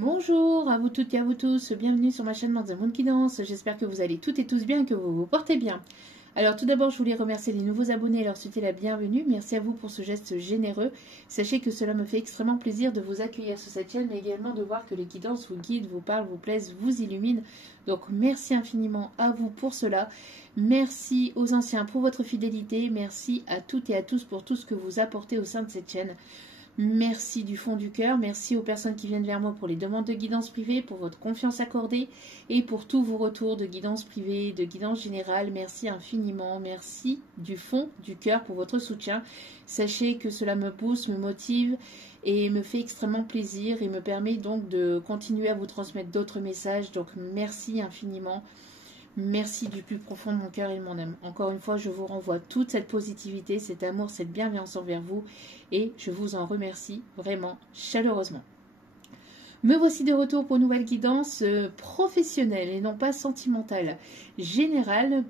Bonjour à vous toutes et à vous tous, bienvenue sur ma chaîne The Moon Guidance. J'espère que vous allez toutes et tous bien, que vous vous portez bien. Alors tout d'abord, je voulais remercier les nouveaux abonnés et leur souhaiter la bienvenue. Merci à vous pour ce geste généreux. Sachez que cela me fait extrêmement plaisir de vous accueillir sur cette chaîne, mais également de voir que les guidances vous guident, vous parlent, vous plaisent, vous illuminent. Donc merci infiniment à vous pour cela. Merci aux anciens pour votre fidélité. Merci à toutes et à tous pour tout ce que vous apportez au sein de cette chaîne. Merci du fond du cœur, merci aux personnes qui viennent vers moi pour les demandes de guidance privée, pour votre confiance accordée et pour tous vos retours de guidance privée, de guidance générale. Merci infiniment, merci du fond du cœur pour votre soutien. Sachez que cela me pousse, me motive et me fait extrêmement plaisir et me permet donc de continuer à vous transmettre d'autres messages. Donc merci infiniment. Merci du plus profond de mon cœur et de mon âme. Encore une fois, je vous renvoie toute cette positivité, cet amour, cette bienveillance envers vous et je vous en remercie vraiment chaleureusement. Me voici de retour pour une nouvelle guidance professionnelle et non pas sentimentale, générale.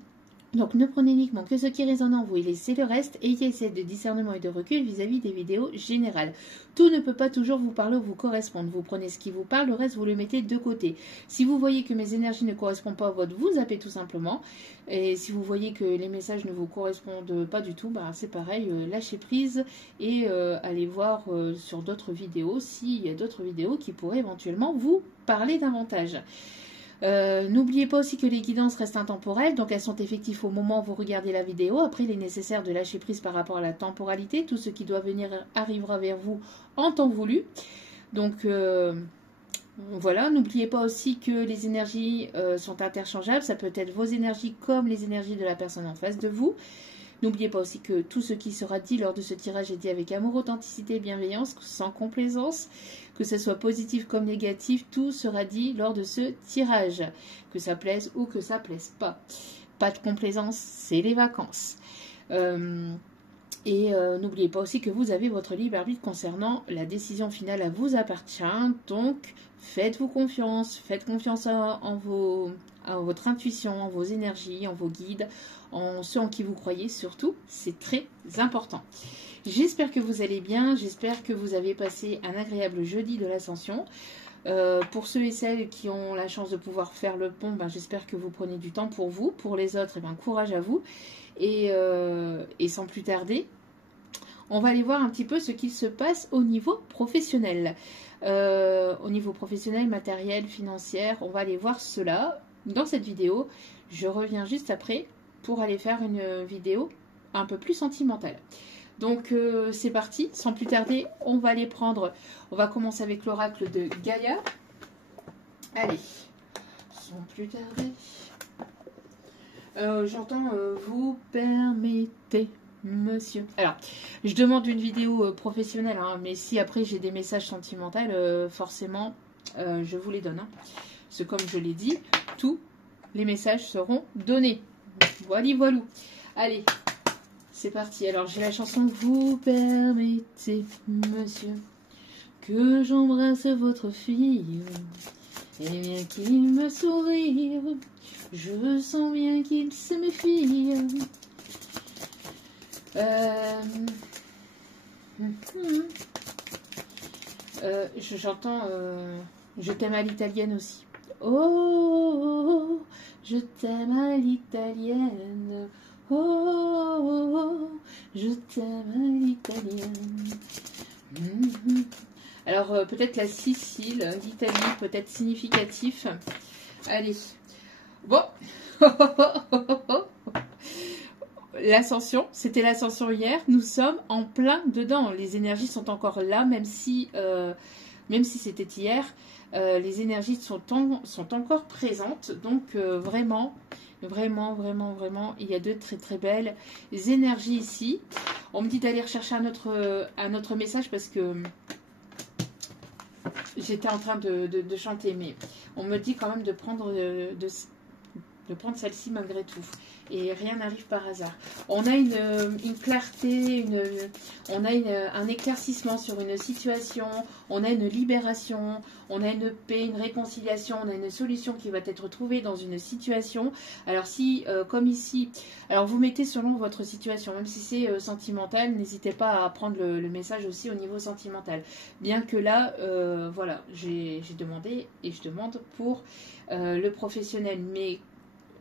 Donc ne prenez uniquement que ce qui résonne en vous et laissez le reste, ayez cette de discernement et de recul vis-à-vis des vidéos générales. Tout ne peut pas toujours vous parler ou vous correspondre. Vous prenez ce qui vous parle, le reste vous le mettez de côté. Si vous voyez que mes énergies ne correspondent pas à votre, vous zappez tout simplement. Et si vous voyez que les messages ne vous correspondent pas du tout, bah c'est pareil, lâchez prise et allez voir sur d'autres vidéos s'il y a d'autres vidéos qui pourraient éventuellement vous parler davantage. N'oubliez pas aussi que les guidances restent intemporelles, donc elles sont effectives au moment où vous regardez la vidéo. Après, il est nécessaire de lâcher prise par rapport à la temporalité. Tout ce qui doit venir arrivera vers vous en temps voulu. Donc voilà, n'oubliez pas aussi que les énergies sont interchangeables. Ça peut être vos énergies comme les énergies de la personne en face de vous. N'oubliez pas aussi que tout ce qui sera dit lors de ce tirage est dit avec amour, authenticité et bienveillance, sans complaisance. Que ce soit positif comme négatif, tout sera dit lors de ce tirage. Que ça plaise ou que ça plaise pas. Pas de complaisance, c'est les vacances. N'oubliez pas aussi que vous avez votre libre arbitre concernant la décision finale à vous appartient. Donc, faites-vous confiance. Faites confiance à votre intuition, en vos énergies, en vos guides, en ceux en qui vous croyez surtout. C'est très important. J'espère que vous allez bien. J'espère que vous avez passé un agréable jeudi de l'Ascension. Pour ceux et celles qui ont la chance de pouvoir faire le pont, j'espère que vous prenez du temps pour vous. Pour les autres, courage à vous. Et sans plus tarder, on va aller voir un petit peu ce qu'il se passe au niveau professionnel. Au niveau professionnel, matériel, financier, on va aller voir cela dans cette vidéo. Je reviens juste après pour aller faire une vidéo un peu plus sentimentale. Donc c'est parti, sans plus tarder, on va aller prendre, on va commencer avec l'oracle de Gaïa. Allez, sans plus tarder. J'entends vous permettez, monsieur. Alors, je demande une vidéo professionnelle, hein, mais si après j'ai des messages sentimentaux, forcément, je vous les donne. Hein. Parce que comme je l'ai dit, tous les messages seront donnés. Voilà, voilà. Allez, c'est parti. Alors, j'ai la chanson vous permettez, monsieur, que j'embrasse votre fille. Et bien qu'il me sourire, je sens bien qu'il se méfie. J'entends je t'aime à l'italienne aussi. Oh, je t'aime à l'italienne. Oh, je t'aime à l'italienne. Alors, peut-être la Sicile, l'Italie, peut-être significatif. Allez. Bon. L'ascension, c'était l'ascension hier. Nous sommes en plein dedans. Les énergies sont encore là, même si c'était hier. Les énergies sont encore présentes. Donc, vraiment, il y a de très très belles énergies ici. On me dit d'aller rechercher un autre message parce que j'étais en train de chanter, mais on me dit quand même de prendre de prendre celle-ci malgré tout. Et rien n'arrive par hasard. On a une clarté, on a un éclaircissement sur une situation, on a une libération, on a une paix, une réconciliation, on a une solution qui va être trouvée dans une situation. Alors si, comme ici, alors vous mettez selon votre situation, même si c'est sentimental, n'hésitez pas à prendre le message aussi au niveau sentimental. Bien que là, voilà, j'ai demandé et je demande pour le professionnel, mais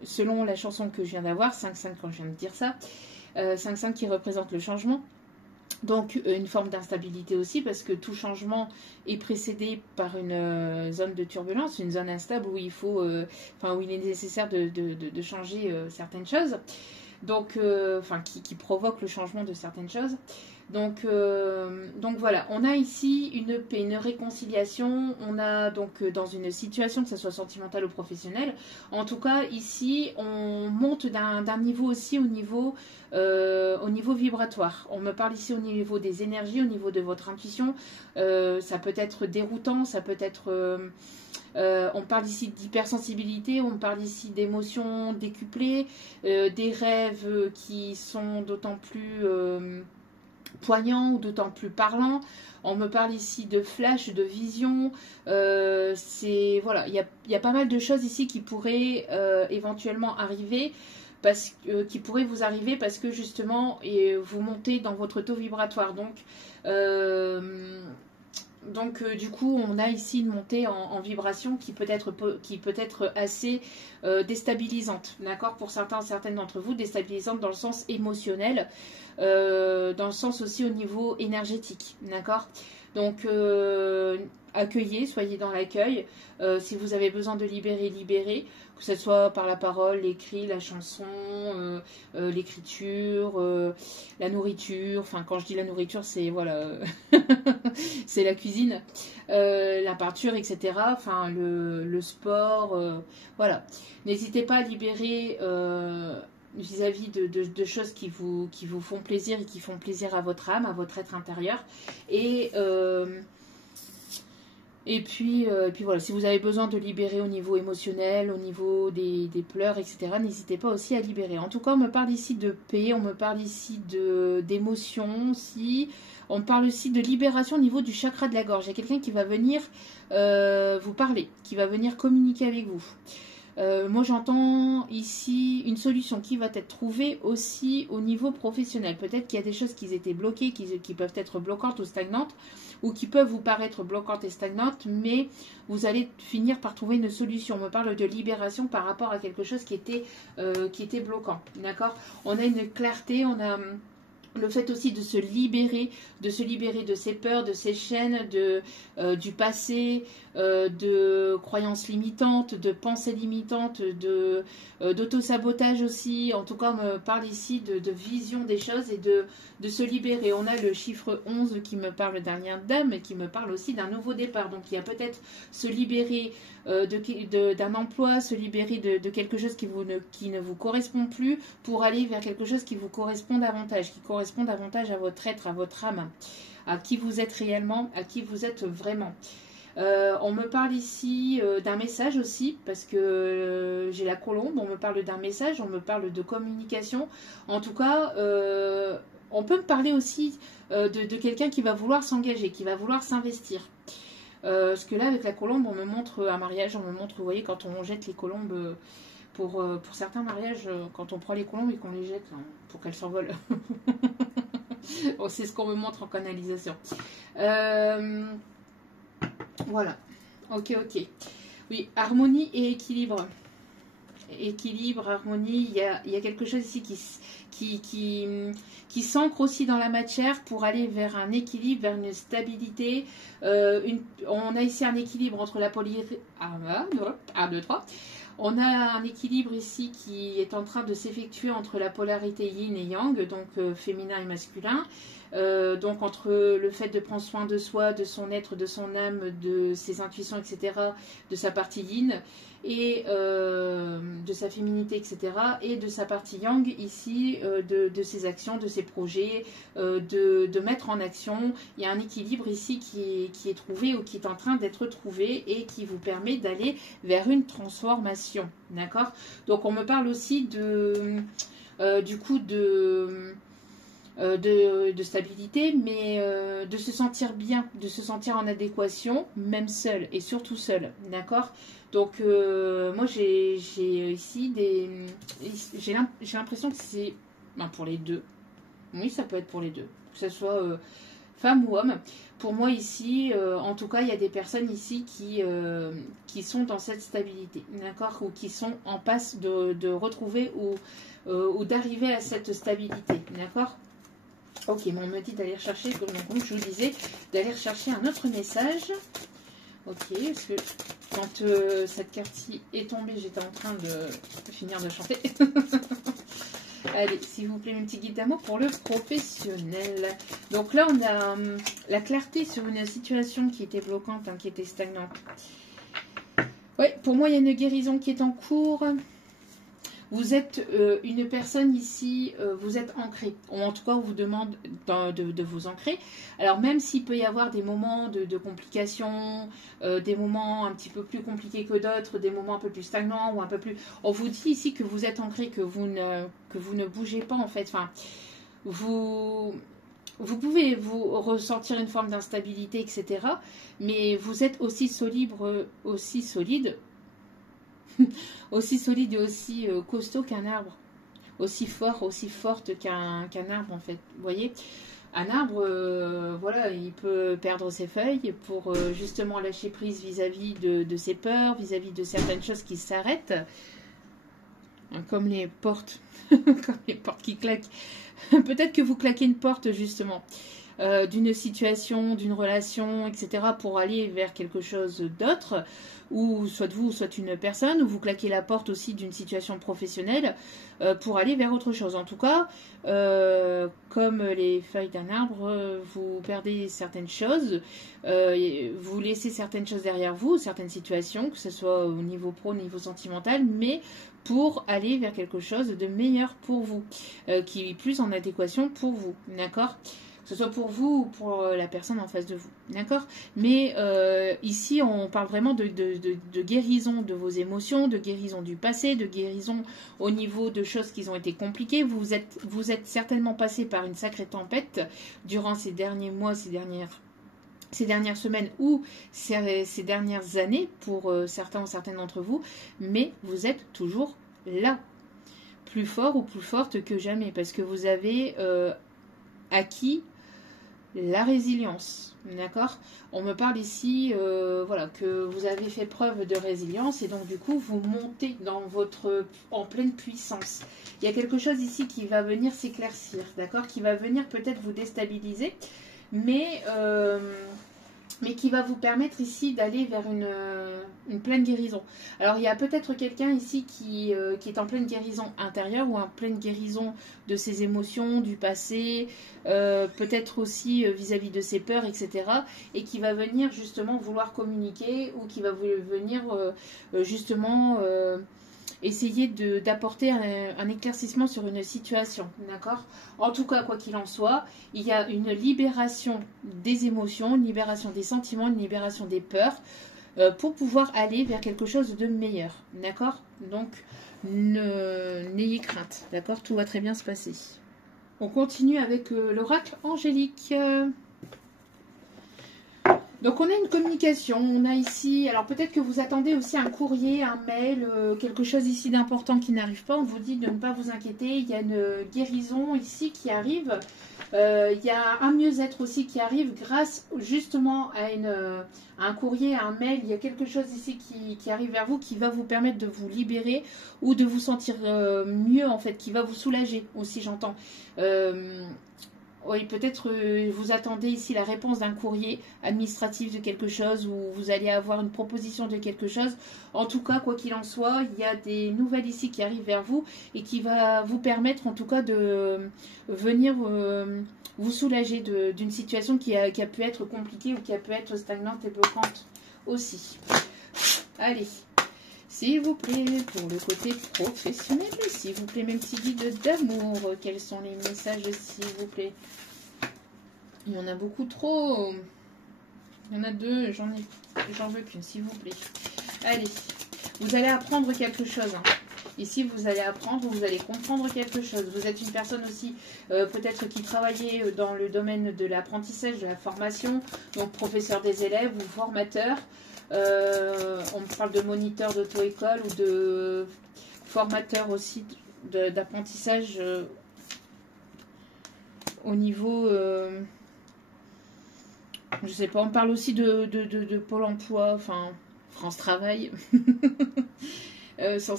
selon la chanson que je viens d'avoir, 5-5 quand je viens de dire ça, 5-5 qui représente le changement, donc une forme d'instabilité aussi, parce que tout changement est précédé par une zone de turbulence, une zone instable où il faut, où il est nécessaire de changer certaines choses, donc, qui provoque le changement de certaines choses. Donc voilà, on a ici une paix, une réconciliation, on a donc dans une situation, que ce soit sentimentale ou professionnelle, en tout cas ici on monte d'un niveau aussi au niveau vibratoire. On me parle ici au niveau des énergies, au niveau de votre intuition, ça peut être déroutant, ça peut être... on parle ici d'hypersensibilité, on parle ici d'émotions décuplées, des rêves qui sont d'autant plus... poignant ou d'autant plus parlant. On me parle ici de flash, de vision. Voilà, il y a pas mal de choses ici qui pourraient éventuellement arriver, qui pourraient vous arriver parce que justement vous montez dans votre taux vibratoire. Donc, du coup, on a ici une montée en vibration qui peut être assez déstabilisante, d'accord, pour certaines d'entre vous, déstabilisante dans le sens émotionnel, dans le sens aussi au niveau énergétique, d'accord. Donc, accueillez, soyez dans l'accueil. Si vous avez besoin de libérer, libérez, que ce soit par la parole, l'écrit, la chanson, l'écriture, la nourriture. Enfin, quand je dis la nourriture, c'est voilà, c'est la cuisine, la peinture, etc. Enfin, le sport, voilà. N'hésitez pas à libérer vis-à-vis de choses qui vous font plaisir et qui font plaisir à votre âme, à votre être intérieur. Et puis voilà, si vous avez besoin de libérer au niveau émotionnel, au niveau des pleurs, etc., n'hésitez pas aussi à libérer. En tout cas, on me parle ici de paix, on me parle ici d'émotion aussi. On me parle aussi de libération au niveau du chakra de la gorge. Il y a quelqu'un qui va venir vous parler, qui va venir communiquer avec vous. Moi, j'entends ici une solution qui va être trouvée aussi au niveau professionnel. Peut-être qu'il y a des choses qui étaient bloquées, qui peuvent être bloquantes ou stagnantes, ou qui peuvent vous paraître bloquantes et stagnantes, mais vous allez finir par trouver une solution. On me parle de libération par rapport à quelque chose qui était bloquant. D'accord ? On a une clarté, on a... le fait aussi de se libérer de ses peurs, de ses chaînes, du passé, de croyances limitantes, de pensées limitantes, d'auto-sabotage aussi. En tout cas, on me parle ici de vision des choses et de se libérer. On a le chiffre 11 qui me parle d'un lien d'âme et qui me parle aussi d'un nouveau départ. Donc, il y a peut-être se libérer d'un emploi, se libérer de quelque chose qui ne vous correspond plus pour aller vers quelque chose qui vous correspond davantage, qui correspond davantage à votre être, à votre âme, à qui vous êtes réellement, à qui vous êtes vraiment. On me parle ici d'un message aussi, parce que j'ai la colombe, on me parle d'un message, on me parle de communication. En tout cas, on peut me parler aussi de quelqu'un qui va vouloir s'engager, qui va vouloir s'investir. Parce que là, avec la colombe, on me montre un mariage, on me montre, vous voyez, quand on jette les colombes, pour certains mariages, quand on prend les colombes et qu'on les jette, hein, pour qu'elles s'envolent. C'est ce qu'on me montre en canalisation. Voilà. Ok. Oui, harmonie et équilibre. Équilibre, harmonie, il y a quelque chose ici qui s'ancre aussi dans la matière pour aller vers un équilibre, vers une stabilité. On a ici un équilibre entre la polarité... 1, 2, 3. On a un équilibre ici qui est en train de s'effectuer entre la polarité yin et yang, donc féminin et masculin. Donc entre le fait de prendre soin de soi, de son être, de son âme, de ses intuitions, etc., de sa partie yin et de sa féminité, etc., et de sa partie yang ici, de ses actions, de ses projets, de mettre en action. Il y a un équilibre ici qui est trouvé ou qui est en train d'être trouvé et qui vous permet d'aller vers une transformation. D'accord? Donc on me parle aussi du coup de stabilité, mais de se sentir bien, de se sentir en adéquation, même seul et surtout seul, d'accord? Donc moi j'ai ici j'ai l'impression que c'est pour les deux. Oui, ça peut être pour les deux, que ce soit femme ou homme. Pour moi ici, en tout cas, il y a des personnes ici qui sont dans cette stabilité, d'accord, ou qui sont en passe de retrouver ou d'arriver à cette stabilité, d'accord. Ok, mais on me dit d'aller chercher, donc comme je vous disais, d'aller chercher un autre message. Ok, parce que quand cette carte-ci est tombée, j'étais en train de finir de chanter. Allez, s'il vous plaît, mes petits guides d'amour pour le professionnel. Donc là, on a la clarté sur une situation qui était bloquante, qui était stagnante. Oui, pour moi, il y a une guérison qui est en cours. Vous êtes une personne ici, vous êtes ancré. Ou en tout cas, on vous demande de vous ancrer. Alors même s'il peut y avoir des moments de complications, des moments un petit peu plus compliqués que d'autres, des moments un peu plus stagnants ou un peu plus... On vous dit ici que vous êtes ancré, que vous ne bougez pas en fait. Enfin, vous pouvez vous ressentir une forme d'instabilité, etc. Mais vous êtes aussi solide, aussi solide et aussi costaud qu'un arbre, aussi fort, aussi forte qu'un arbre en fait. Vous voyez, un arbre, voilà, il peut perdre ses feuilles pour justement lâcher prise vis-à-vis de ses peurs, vis-à-vis de certaines choses qui s'arrêtent, comme les portes, comme les portes qui claquent. Peut-être que vous claquez une porte justement d'une situation, d'une relation, etc. pour aller vers quelque chose d'autre, ou soit vous, soit une personne, ou vous claquez la porte aussi d'une situation professionnelle pour aller vers autre chose. En tout cas, comme les feuilles d'un arbre, vous perdez certaines choses, vous laissez certaines choses derrière vous, certaines situations, que ce soit au niveau pro, au niveau sentimental, mais pour aller vers quelque chose de meilleur pour vous, qui est plus en adéquation pour vous, d'accord ? Que ce soit pour vous ou pour la personne en face de vous, d'accord? Mais ici, on parle vraiment de guérison de vos émotions, de guérison du passé, de guérison au niveau de choses qui ont été compliquées. Vous êtes certainement passé par une sacrée tempête durant ces derniers mois, ces dernières semaines ou ces dernières années pour certains ou certaines d'entre vous, mais vous êtes toujours là, plus fort ou plus forte que jamais, parce que vous avez acquis la résilience, d'accord? On me parle ici, voilà, que vous avez fait preuve de résilience et donc du coup vous montez en pleine puissance. Il y a quelque chose ici qui va venir s'éclaircir, d'accord? Qui va venir peut-être vous déstabiliser, mais qui va vous permettre ici d'aller vers une pleine guérison. Alors il y a peut-être quelqu'un ici qui est en pleine guérison intérieure ou en pleine guérison de ses émotions, du passé, peut-être aussi vis-à-vis de ses peurs, etc. et qui va venir justement vouloir communiquer ou qui va venir justement essayer d'apporter un éclaircissement sur une situation, d'accord? En tout cas, quoi qu'il en soit, il y a une libération des émotions, une libération des sentiments, une libération des peurs pour pouvoir aller vers quelque chose de meilleur, d'accord? Donc, n'ayez crainte, d'accord? Tout va très bien se passer. On continue avec l'oracle angélique. Donc on a une communication, on a ici, alors peut-être que vous attendez aussi un courrier, un mail, quelque chose ici d'important qui n'arrive pas, on vous dit de ne pas vous inquiéter, il y a une guérison ici qui arrive, il y a un mieux-être aussi qui arrive grâce justement à un courrier, à un mail, il y a quelque chose ici qui arrive vers vous qui va vous permettre de vous libérer ou de vous sentir mieux en fait, qui va vous soulager aussi j'entends. Oui, peut-être vous attendez ici la réponse d'un courrier administratif de quelque chose ou vous allez avoir une proposition de quelque chose. En tout cas, quoi qu'il en soit, il y a des nouvelles ici qui arrivent vers vous et qui va vous permettre en tout cas de venir vous soulager d'une situation qui a pu être compliquée ou qui a pu être stagnante et bloquante aussi. Allez. S'il vous plaît, pour le côté professionnel, s'il vous plaît, mes petits guides d'amour, quels sont les messages, s'il vous plaît? Il y en a beaucoup trop. Il y en a deux, j'en veux qu'une, s'il vous plaît. Allez, vous allez apprendre quelque chose. Hein. Ici, vous allez apprendre, vous allez comprendre quelque chose. Vous êtes une personne aussi, peut-être qui travaillait dans le domaine de l'apprentissage, de la formation, donc professeur des élèves ou formateur. On parle de moniteur d'auto-école ou de formateur aussi d'apprentissage au niveau, je sais pas, on parle aussi de Pôle emploi, enfin France Travail, sans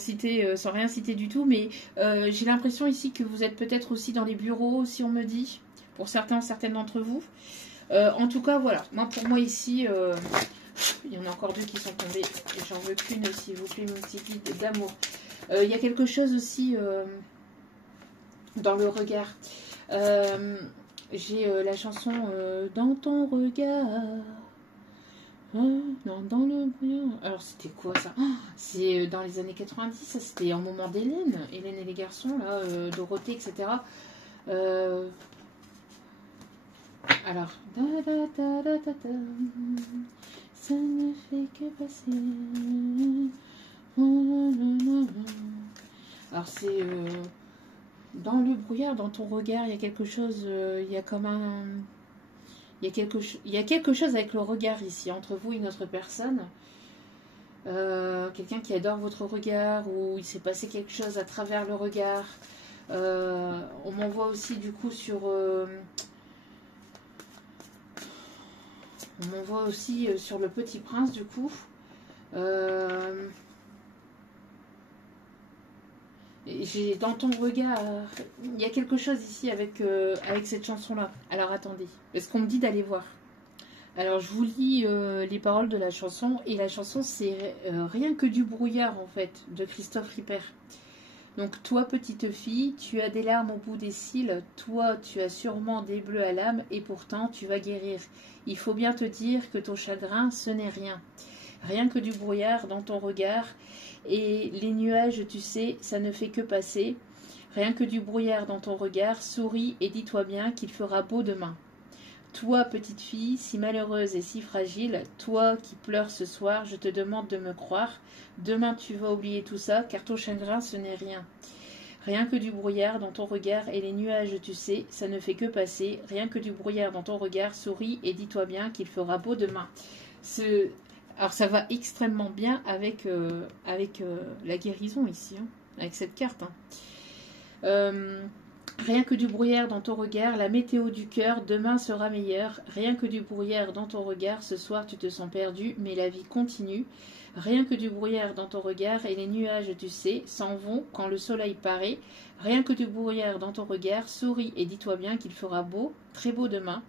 rien citer du tout, mais j'ai l'impression ici que vous êtes peut-être aussi dans les bureaux, si on me dit, pour certaines d'entre vous. En tout cas, voilà, pour moi ici... il y en a encore deux qui sont tombés. Et j'en veux qu'une, s'il vous plaît, mon petit guide d'amour. Il y a quelque chose aussi dans le regard. J'ai la chanson Dans ton regard. Dans le... Alors, c'était quoi ça? C'est dans les années 90. Ça, c'était un moment d'Hélène. Hélène et les garçons, là, Dorothée, etc. Alors... Ça ne fait que passer. Alors c'est dans le brouillard, dans ton regard, il y a quelque chose, il y a comme un... Il y a quelque chose avec le regard ici, entre vous et une autre personne. Quelqu'un qui adore votre regard, ou il s'est passé quelque chose à travers le regard. On m'envoie aussi du coup sur... On m'envoie aussi sur le Petit Prince, du coup. J'ai dans ton regard... Il y a quelque chose ici avec cette chanson-là. Alors, attendez. Parce qu'on me dit d'aller voir. Alors, je vous lis les paroles de la chanson. Et la chanson, c'est Rien que du brouillard, en fait, de Christophe Ripper. Donc, toi, petite fille, tu as des larmes au bout des cils, toi, tu as sûrement des bleus à l'âme, et pourtant, tu vas guérir. Il faut bien te dire que ton chagrin, ce n'est rien. Rien que du brouillard dans ton regard, et les nuages, tu sais, ça ne fait que passer. Rien que du brouillard dans ton regard, souris et dis-toi bien qu'il fera beau demain. Toi, petite fille, si malheureuse et si fragile, toi qui pleures ce soir, je te demande de me croire. Demain tu vas oublier tout ça, car ton chagrin ce n'est rien. Rien que du brouillard dans ton regard et les nuages, tu sais, ça ne fait que passer. Rien que du brouillard dans ton regard, souris et dis-toi bien qu'il fera beau demain. Alors ça va extrêmement bien avec la guérison ici, hein, avec cette carte. Hein. Rien que du brouillard dans ton regard, la météo du cœur, demain sera meilleure. Rien que du brouillard dans ton regard, ce soir tu te sens perdu, mais la vie continue. Rien que du brouillard dans ton regard, et les nuages, tu sais, s'en vont quand le soleil paraît. Rien que du brouillard dans ton regard, souris et dis-toi bien qu'il fera beau, très beau demain.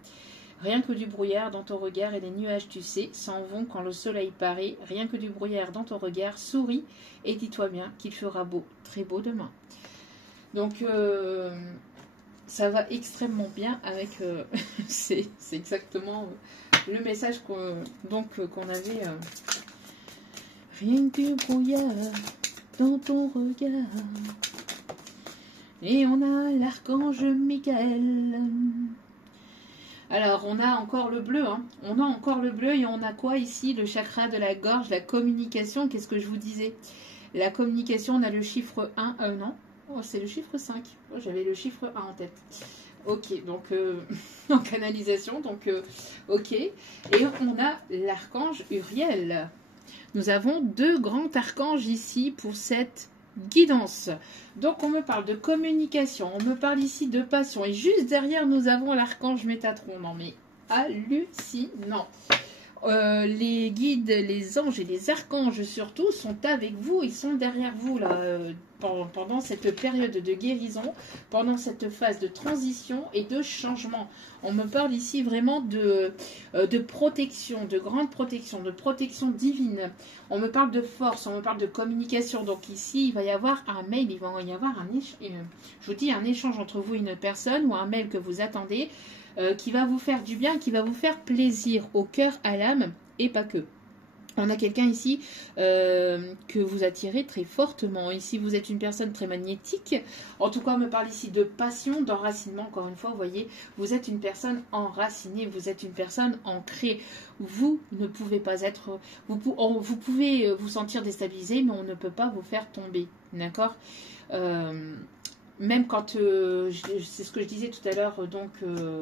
Rien que du brouillard dans ton regard, et les nuages, tu sais, s'en vont quand le soleil paraît. Rien que du brouillard dans ton regard, souris et dis-toi bien qu'il fera beau, très beau demain. Donc, ça va extrêmement bien avec... c'est exactement le message qu'on avait... Rien que brouillard dans ton regard. Et on a l'archange Michael. Alors, on a encore le bleu. Hein. On a encore le bleu et on a quoi ici? Le chakra de la gorge, la communication. Qu'est-ce que je vous disais? La communication, on a le chiffre 1. Non. Oh, c'est le chiffre 5. Oh, j'avais le chiffre 1 en tête. Ok, donc en canalisation. Donc, ok. Et on a l'archange Uriel. Nous avons deux grands archanges ici pour cette guidance. Donc, on me parle de communication, on me parle ici de passion. Et juste derrière, nous avons l'archange Métatron. Non, mais hallucinant. Les guides, les anges et les archanges surtout sont avec vous, ils sont derrière vous là, pendant cette période de guérison, pendant cette phase de transition et de changement. On me parle ici vraiment de protection, de grande protection, de protection divine. On me parle de force, on me parle de communication. Donc ici, il va y avoir un mail, il va y avoir je vous dis, un échange entre vous et une personne ou un mail que vous attendez. Qui va vous faire du bien, qui va vous faire plaisir au cœur, à l'âme, et pas que. On a quelqu'un ici que vous attirez très fortement. Ici, vous êtes une personne très magnétique. En tout cas, on me parle ici de passion, d'enracinement. Encore une fois, vous voyez, vous êtes une personne enracinée, vous êtes une personne ancrée. Vous ne pouvez pas être... Vous pouvez vous sentir déstabilisé, mais on ne peut pas vous faire tomber. D'accord même quand, c'est ce que je disais tout à l'heure, donc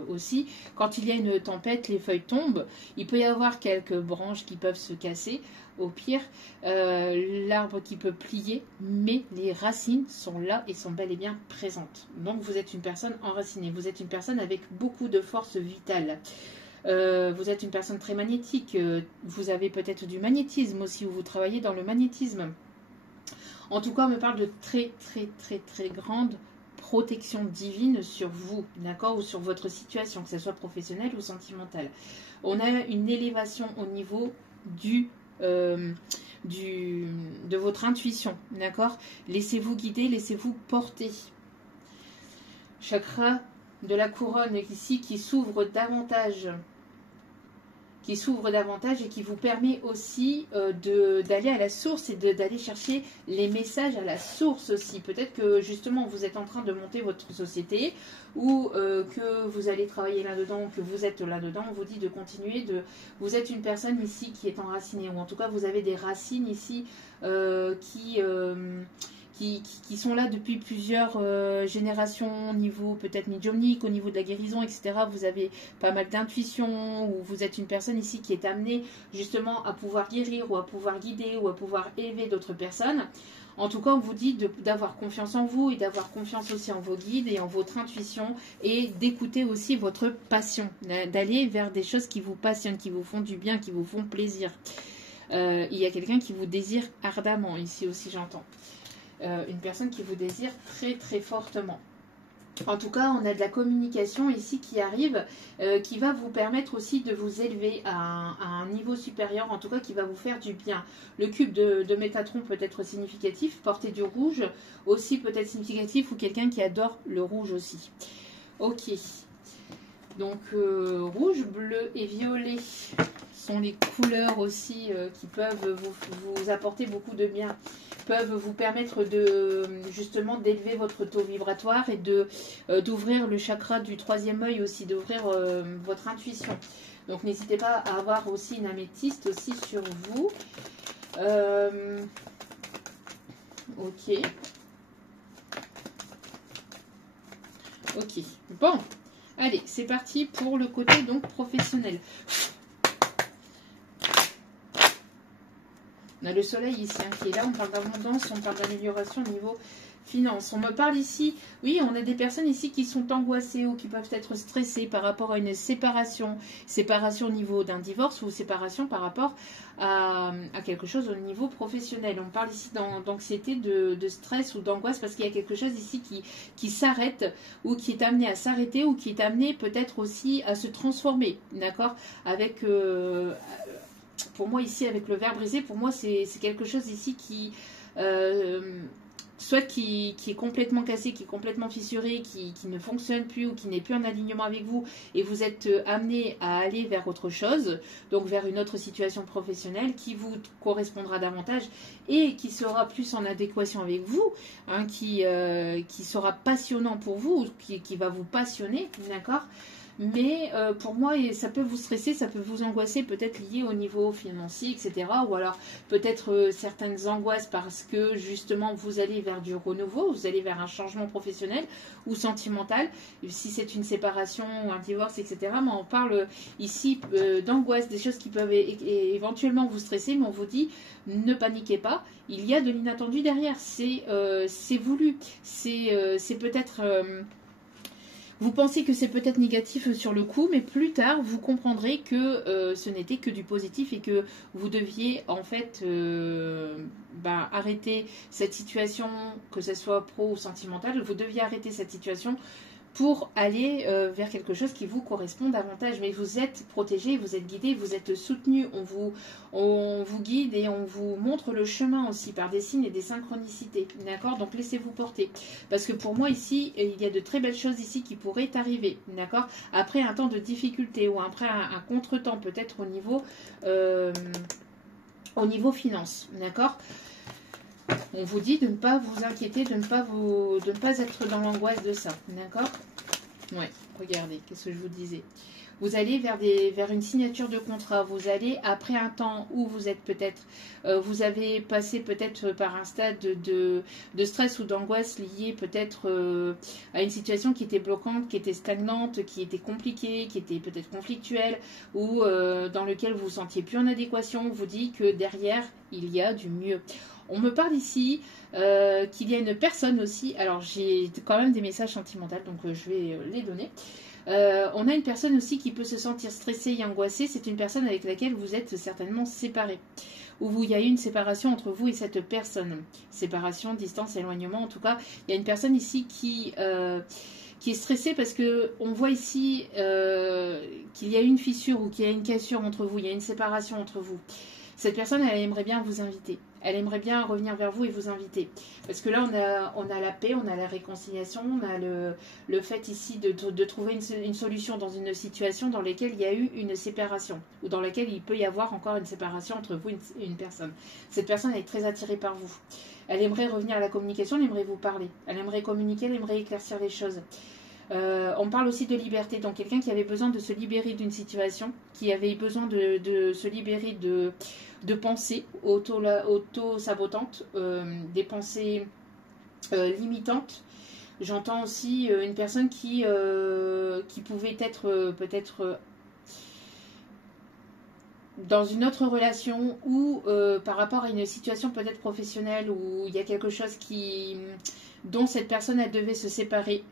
aussi, quand il y a une tempête, les feuilles tombent, il peut y avoir quelques branches qui peuvent se casser, au pire, l'arbre qui peut plier, mais les racines sont là et sont bel et bien présentes. Donc vous êtes une personne enracinée, vous êtes une personne avec beaucoup de force vitale. Vous êtes une personne très magnétique, vous avez peut-être du magnétisme aussi, ou vous travaillez dans le magnétisme. En tout cas, on me parle de très, très, très, très grande protection divine sur vous, d'accord, ou sur votre situation, que ce soit professionnelle ou sentimentale. On a une élévation au niveau de votre intuition, d'accord. Laissez-vous guider, laissez-vous porter. Chakra de la couronne ici qui s'ouvre davantage. Et qui vous permet aussi d'aller à la source et d'aller chercher les messages à la source aussi. Peut-être que justement vous êtes en train de monter votre société ou que vous allez travailler là-dedans, que vous êtes là-dedans, on vous dit de continuer. Vous êtes une personne ici qui est enracinée, ou en tout cas vous avez des racines ici qui sont là depuis plusieurs générations, au niveau peut-être médiumnique, au niveau de la guérison, etc. Vous avez pas mal d'intuition, ou vous êtes une personne ici qui est amenée justement à pouvoir guérir, ou à pouvoir guider, ou à pouvoir élever d'autres personnes. En tout cas, on vous dit d'avoir confiance en vous et d'avoir confiance aussi en vos guides et en votre intuition, et d'écouter aussi votre passion, d'aller vers des choses qui vous passionnent, qui vous font du bien, qui vous font plaisir. Il y a quelqu'un qui vous désire ardemment, ici aussi j'entends. Une personne qui vous désire très très fortement. En tout cas, on a de la communication ici qui arrive, qui va vous permettre aussi de vous élever à un niveau supérieur, en tout cas qui va vous faire du bien. Le cube de Métatron peut être significatif, porter du rouge aussi peut être significatif, ou quelqu'un qui adore le rouge aussi. Ok, donc rouge, bleu et violet sont les couleurs aussi qui peuvent vous apporter beaucoup de bien, peuvent vous permettre justement d'élever votre taux vibratoire et d'ouvrir le chakra du troisième œil aussi, d'ouvrir votre intuition. Donc n'hésitez pas à avoir aussi une améthyste aussi sur vous. Ok. Ok. Bon. Allez, c'est parti pour le côté donc professionnel. On a le soleil ici qui est là, on parle d'abondance, on parle d'amélioration au niveau finance. On me parle ici, oui, on a des personnes ici qui sont angoissées ou qui peuvent être stressées par rapport à une séparation au niveau d'un divorce, ou séparation par rapport à quelque chose au niveau professionnel. On parle ici d'anxiété, de stress ou d'angoisse, parce qu'il y a quelque chose ici qui s'arrête, ou qui est amené à s'arrêter, ou qui est amené peut-être aussi à se transformer, d'accord, avec... pour moi ici, avec le verre brisé, pour moi c'est quelque chose ici qui soit qui est complètement cassé, qui est complètement fissuré, qui ne fonctionne plus, ou qui n'est plus en alignement avec vous, et vous êtes amené à aller vers autre chose, donc vers une autre situation professionnelle qui vous correspondra davantage et qui sera plus en adéquation avec vous, hein, qui sera passionnant pour vous, qui va vous passionner, d'accord. Mais pour moi, ça peut vous stresser, ça peut vous angoisser, peut-être lié au niveau financier, etc. Ou alors peut-être certaines angoisses parce que justement vous allez vers du renouveau, vous allez vers un changement professionnel ou sentimental, si c'est une séparation ou un divorce, etc. Mais on parle ici d'angoisse, des choses qui peuvent éventuellement vous stresser, mais on vous dit ne paniquez pas, il y a de l'inattendu derrière, c'est voulu, c'est peut-être... Vous pensez que c'est peut-être négatif sur le coup, mais plus tard, vous comprendrez que ce n'était que du positif et que vous deviez en fait arrêter cette situation, que ce soit pro ou sentimentale, vous deviez arrêter cette situation pour aller vers quelque chose qui vous correspond davantage. Mais vous êtes protégé, vous êtes guidé, vous êtes soutenu, on vous guide et on vous montre le chemin aussi par des signes et des synchronicités. D'accord? Donc laissez-vous porter. Parce que pour moi ici, il y a de très belles choses ici qui pourraient arriver. D'accord? Après un temps de difficulté ou après un contretemps peut-être au niveau finance. D'accord? On vous dit de ne pas vous inquiéter, de ne pas être dans l'angoisse de ça. D'accord? Ouais, regardez, qu'est-ce que je vous disais. Vous allez vers une signature de contrat. Vous allez, après un temps où vous êtes peut-être, vous avez passé peut-être par un stade de stress ou d'angoisse lié peut-être à une situation qui était bloquante, qui était stagnante, qui était compliquée, qui était peut-être conflictuelle, ou dans lequel vous vous sentiez plus en adéquation. On vous dit que derrière, il y a du mieux. On me parle ici qu'il y a une personne aussi, alors j'ai quand même des messages sentimentaux, donc je vais les donner. On a une personne aussi qui peut se sentir stressée et angoissée, c'est une personne avec laquelle vous êtes certainement séparés, où il y a eu une séparation entre vous et cette personne. Séparation, distance, éloignement, en tout cas, il y a une personne ici qui est stressée parce qu'on voit ici qu'il y a une fissure ou qu'il y a une cassure entre vous, il y a une séparation entre vous. Cette personne, elle aimerait bien vous inviter. Elle aimerait bien revenir vers vous et vous inviter. Parce que là, on a la paix, on a la réconciliation, on a le fait ici de trouver une solution dans une situation dans laquelle il y a eu une séparation. Ou dans laquelle il peut y avoir encore une séparation entre vous et une personne. Cette personne est très attirée par vous. Elle aimerait revenir à la communication, elle aimerait vous parler. Elle aimerait communiquer, elle aimerait éclaircir les choses. On parle aussi de liberté, donc quelqu'un qui avait besoin de se libérer d'une situation, qui avait besoin de se libérer de pensées auto-sabotantes, des pensées limitantes. J'entends aussi une personne qui pouvait être peut-être dans une autre relation ou par rapport à une situation peut-être professionnelle où il y a quelque chose dont cette personne elle devait se séparer,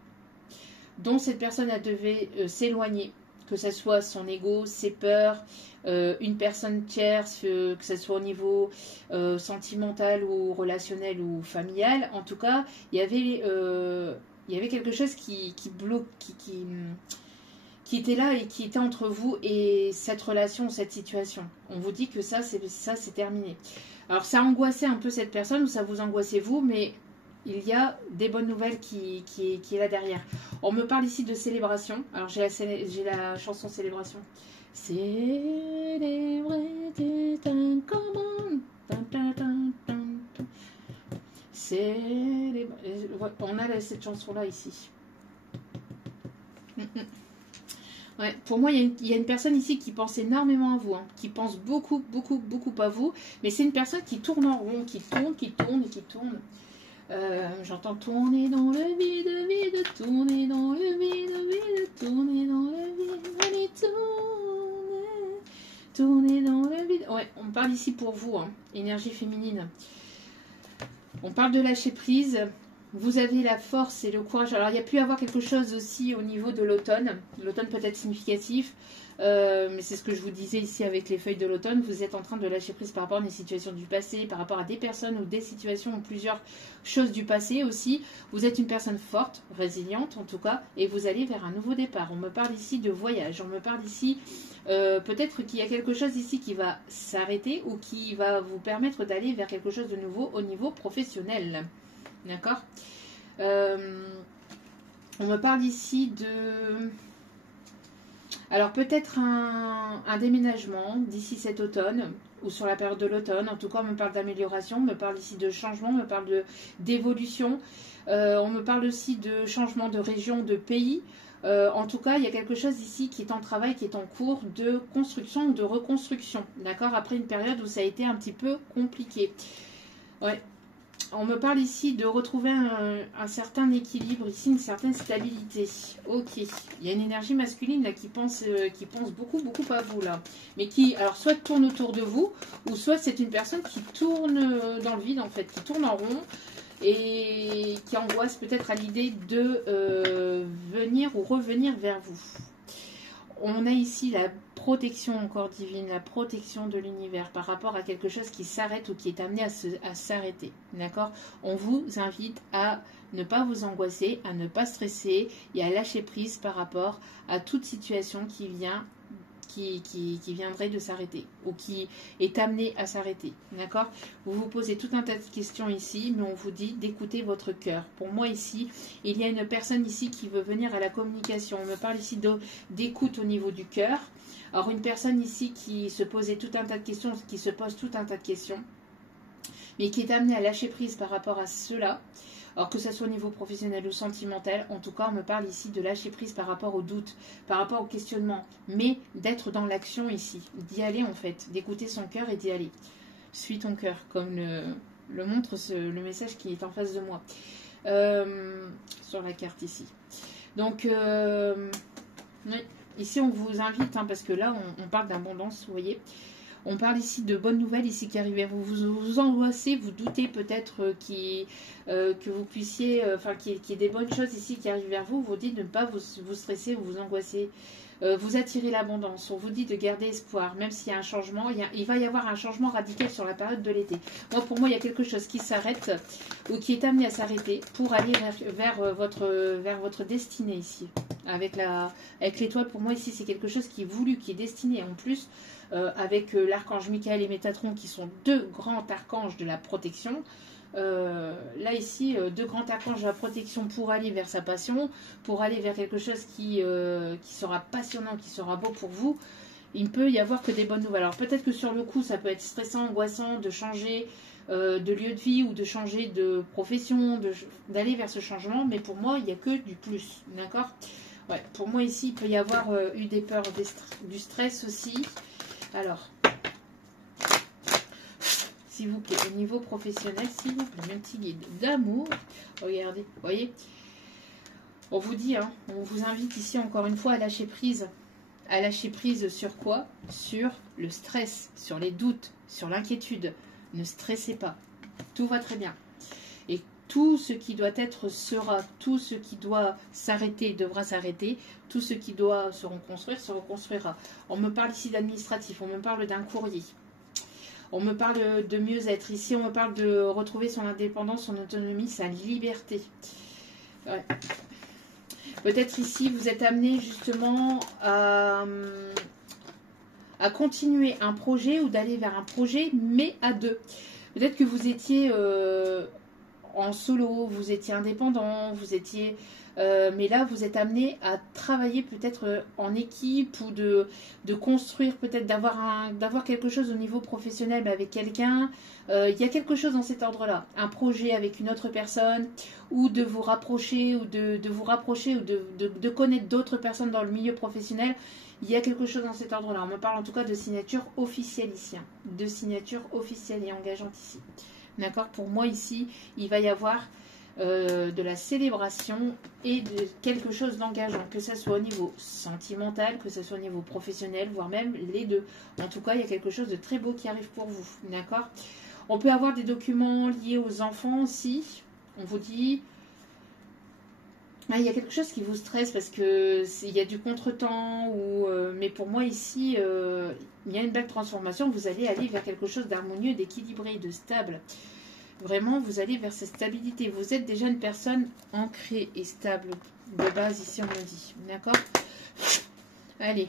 dont cette personne elle devait s'éloigner, que ce soit son ego, ses peurs, une personne tierce, que ce soit au niveau sentimental ou relationnel ou familial. En tout cas, il y avait quelque chose qui était là et qui était entre vous et cette relation, cette situation. On vous dit que ça c'est terminé. Alors ça angoissait un peu cette personne ou ça vous angoissait vous, mais il y a des bonnes nouvelles qui est là derrière. On me parle ici de célébration. Alors j'ai la chanson Célébration. Célébrer est un commande. On a cette chanson-là ici. Ouais, pour moi, il y a une personne ici qui pense énormément à vous, hein, qui pense beaucoup, beaucoup, beaucoup à vous. Mais c'est une personne qui tourne en rond, qui tourne et qui tourne. J'entends tourner dans le vide, vide, tourner dans le vide, vide, tourner dans le vide, allez, tourner dans le vide. Ouais, on parle ici pour vous, hein, énergie féminine. On parle de lâcher prise. Vous avez la force et le courage. Alors, il y a pu y avoir quelque chose aussi au niveau de l'automne. L'automne peut être significatif. Mais c'est ce que je vous disais ici avec les feuilles de l'automne. Vous êtes en train de lâcher prise par rapport à des situations du passé, par rapport à des personnes ou des situations ou plusieurs choses du passé aussi. Vous êtes une personne forte, résiliente en tout cas, et vous allez vers un nouveau départ. On me parle ici de voyage. On me parle ici peut-être qu'il y a quelque chose ici qui va s'arrêter ou qui va vous permettre d'aller vers quelque chose de nouveau au niveau professionnel. D'accord? On me parle ici de... Alors peut-être un déménagement d'ici cet automne ou sur la période de l'automne. En tout cas, on me parle d'amélioration, on me parle ici de changement, on me parle d'évolution. On me parle aussi de changement de région, de pays. En tout cas, il y a quelque chose ici qui est en travail, qui est en cours de construction ou de reconstruction. D'accord? Après une période où ça a été un petit peu compliqué. Ouais. On me parle ici de retrouver un certain équilibre, ici une certaine stabilité. Ok, il y a une énergie masculine là qui pense beaucoup, beaucoup à vous là. Mais qui, alors soit tourne autour de vous, ou soit c'est une personne qui tourne dans le vide en fait, qui tourne en rond. et qui angoisse peut-être à l'idée de venir ou revenir vers vous. On a ici la protection encore divine, la protection de l'univers par rapport à quelque chose qui s'arrête ou qui est amené à s'arrêter. D'accord? On vous invite à ne pas vous angoisser, à ne pas stresser et à lâcher prise par rapport à toute situation qui vient, qui viendrait de s'arrêter ou qui est amené à s'arrêter. D'accord? Vous vous posez tout un tas de questions ici, mais on vous dit d'écouter votre cœur. Pour moi ici, il y a une personne ici qui veut venir à la communication. On me parle ici d'écoute au niveau du cœur. Alors une personne ici qui se posait tout un tas de questions, qui se pose tout un tas de questions, mais qui est amenée à lâcher prise par rapport à cela. Alors que ce soit au niveau professionnel ou sentimental, en tout cas, on me parle ici de lâcher prise par rapport au doute, par rapport au questionnement, mais d'être dans l'action ici, d'y aller en fait, d'écouter son cœur et d'y aller. Suis ton cœur, comme le montre le message qui est en face de moi, sur la carte ici. Donc, oui, ici on vous invite, hein, parce que là, on parle d'abondance, vous voyez. On parle ici de bonnes nouvelles ici qui arrivent. Vous angoissez, vous doutez peut-être que vous puissiez, qu'il y ait des bonnes choses ici qui arrivent vers vous. Vous dites de ne pas vous stresser ou vous angoisser. Vous attirez l'abondance. On vous dit de garder espoir, même s'il y a un changement. Il va y avoir un changement radical sur la période de l'été. Pour moi, il y a quelque chose qui s'arrête ou qui est amené à s'arrêter pour aller vers votre destinée ici. Avec l'étoile, pour moi ici, c'est quelque chose qui est voulu, qui est destiné. En plus, avec l'archange Michael et Métatron, qui sont deux grands archanges de la protection. Là ici, deux grands archanges de la protection pour aller vers sa passion, pour aller vers quelque chose qui sera passionnant, qui sera beau pour vous. Il ne peut y avoir que des bonnes nouvelles. Alors peut-être que sur le coup, ça peut être stressant, angoissant de changer de lieu de vie ou de changer de profession, d'aller vers ce changement, mais pour moi, il n'y a que du plus, d'accord? Ouais, pour moi ici, il peut y avoir eu des peurs, du stress aussi. Alors, s'il vous plaît, au niveau professionnel, s'il vous plaît, un petit guide d'amour. Regardez, vous voyez, on vous dit, hein, on vous invite ici encore une fois à lâcher prise. À lâcher prise sur quoi? Sur le stress, sur les doutes, sur l'inquiétude. Ne stressez pas, tout va très bien. Et tout ce qui doit être sera, tout ce qui doit s'arrêter devra s'arrêter, tout ce qui doit se reconstruira. On me parle ici d'administratif, on me parle d'un courrier. On me parle de mieux-être. Ici, on me parle de retrouver son indépendance, son autonomie, sa liberté. Ouais. Peut-être ici, vous êtes amené justement à continuer un projet ou d'aller vers un projet, mais à deux. Peut-être que vous étiez en solo, vous étiez indépendant, vous étiez... mais là, vous êtes amené à travailler peut-être en équipe ou de construire, peut-être d'avoir quelque chose au niveau professionnel mais avec quelqu'un. Il y a quelque chose dans cet ordre-là. Un projet avec une autre personne ou de vous rapprocher ou de connaître d'autres personnes dans le milieu professionnel. Il y a quelque chose dans cet ordre-là. On me parle en tout cas de signature officielle ici. Hein. De signature officielle et engageante ici. D'accord? Pour moi ici, il va y avoir... de la célébration et de quelque chose d'engageant, que ce soit au niveau sentimental, que ce soit au niveau professionnel, voire même les deux. En tout cas, il y a quelque chose de très beau qui arrive pour vous, d'accord? On peut avoir des documents liés aux enfants aussi. On vous dit... il y a quelque chose qui vous stresse parce que il y a du contretemps, mais pour moi ici, il y a une belle transformation. Vous allez aller vers quelque chose d'harmonieux, d'équilibré, de stable. Vraiment, vous allez vers cette stabilité. Vous êtes déjà une personne ancrée et stable de base, ici on me dit. D'accord? Allez,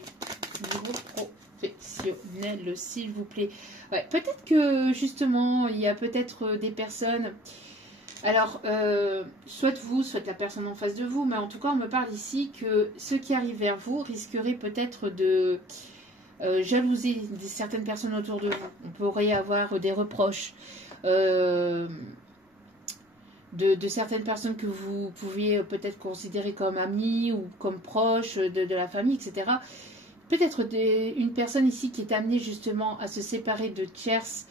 niveau professionnel, s'il vous plaît. Ouais, peut-être que, justement, il y a peut-être des personnes... Alors, soit vous, soit la personne en face de vous, mais en tout cas, on me parle ici que ceux qui arrivent vers vous risqueraient peut-être de... jalouser certaines personnes autour de vous. On pourrait avoir des reproches de certaines personnes que vous pouviez peut-être considérer comme amies ou comme proches de la famille, etc. Peut-être une personne ici qui est amenée justement à se séparer de tierces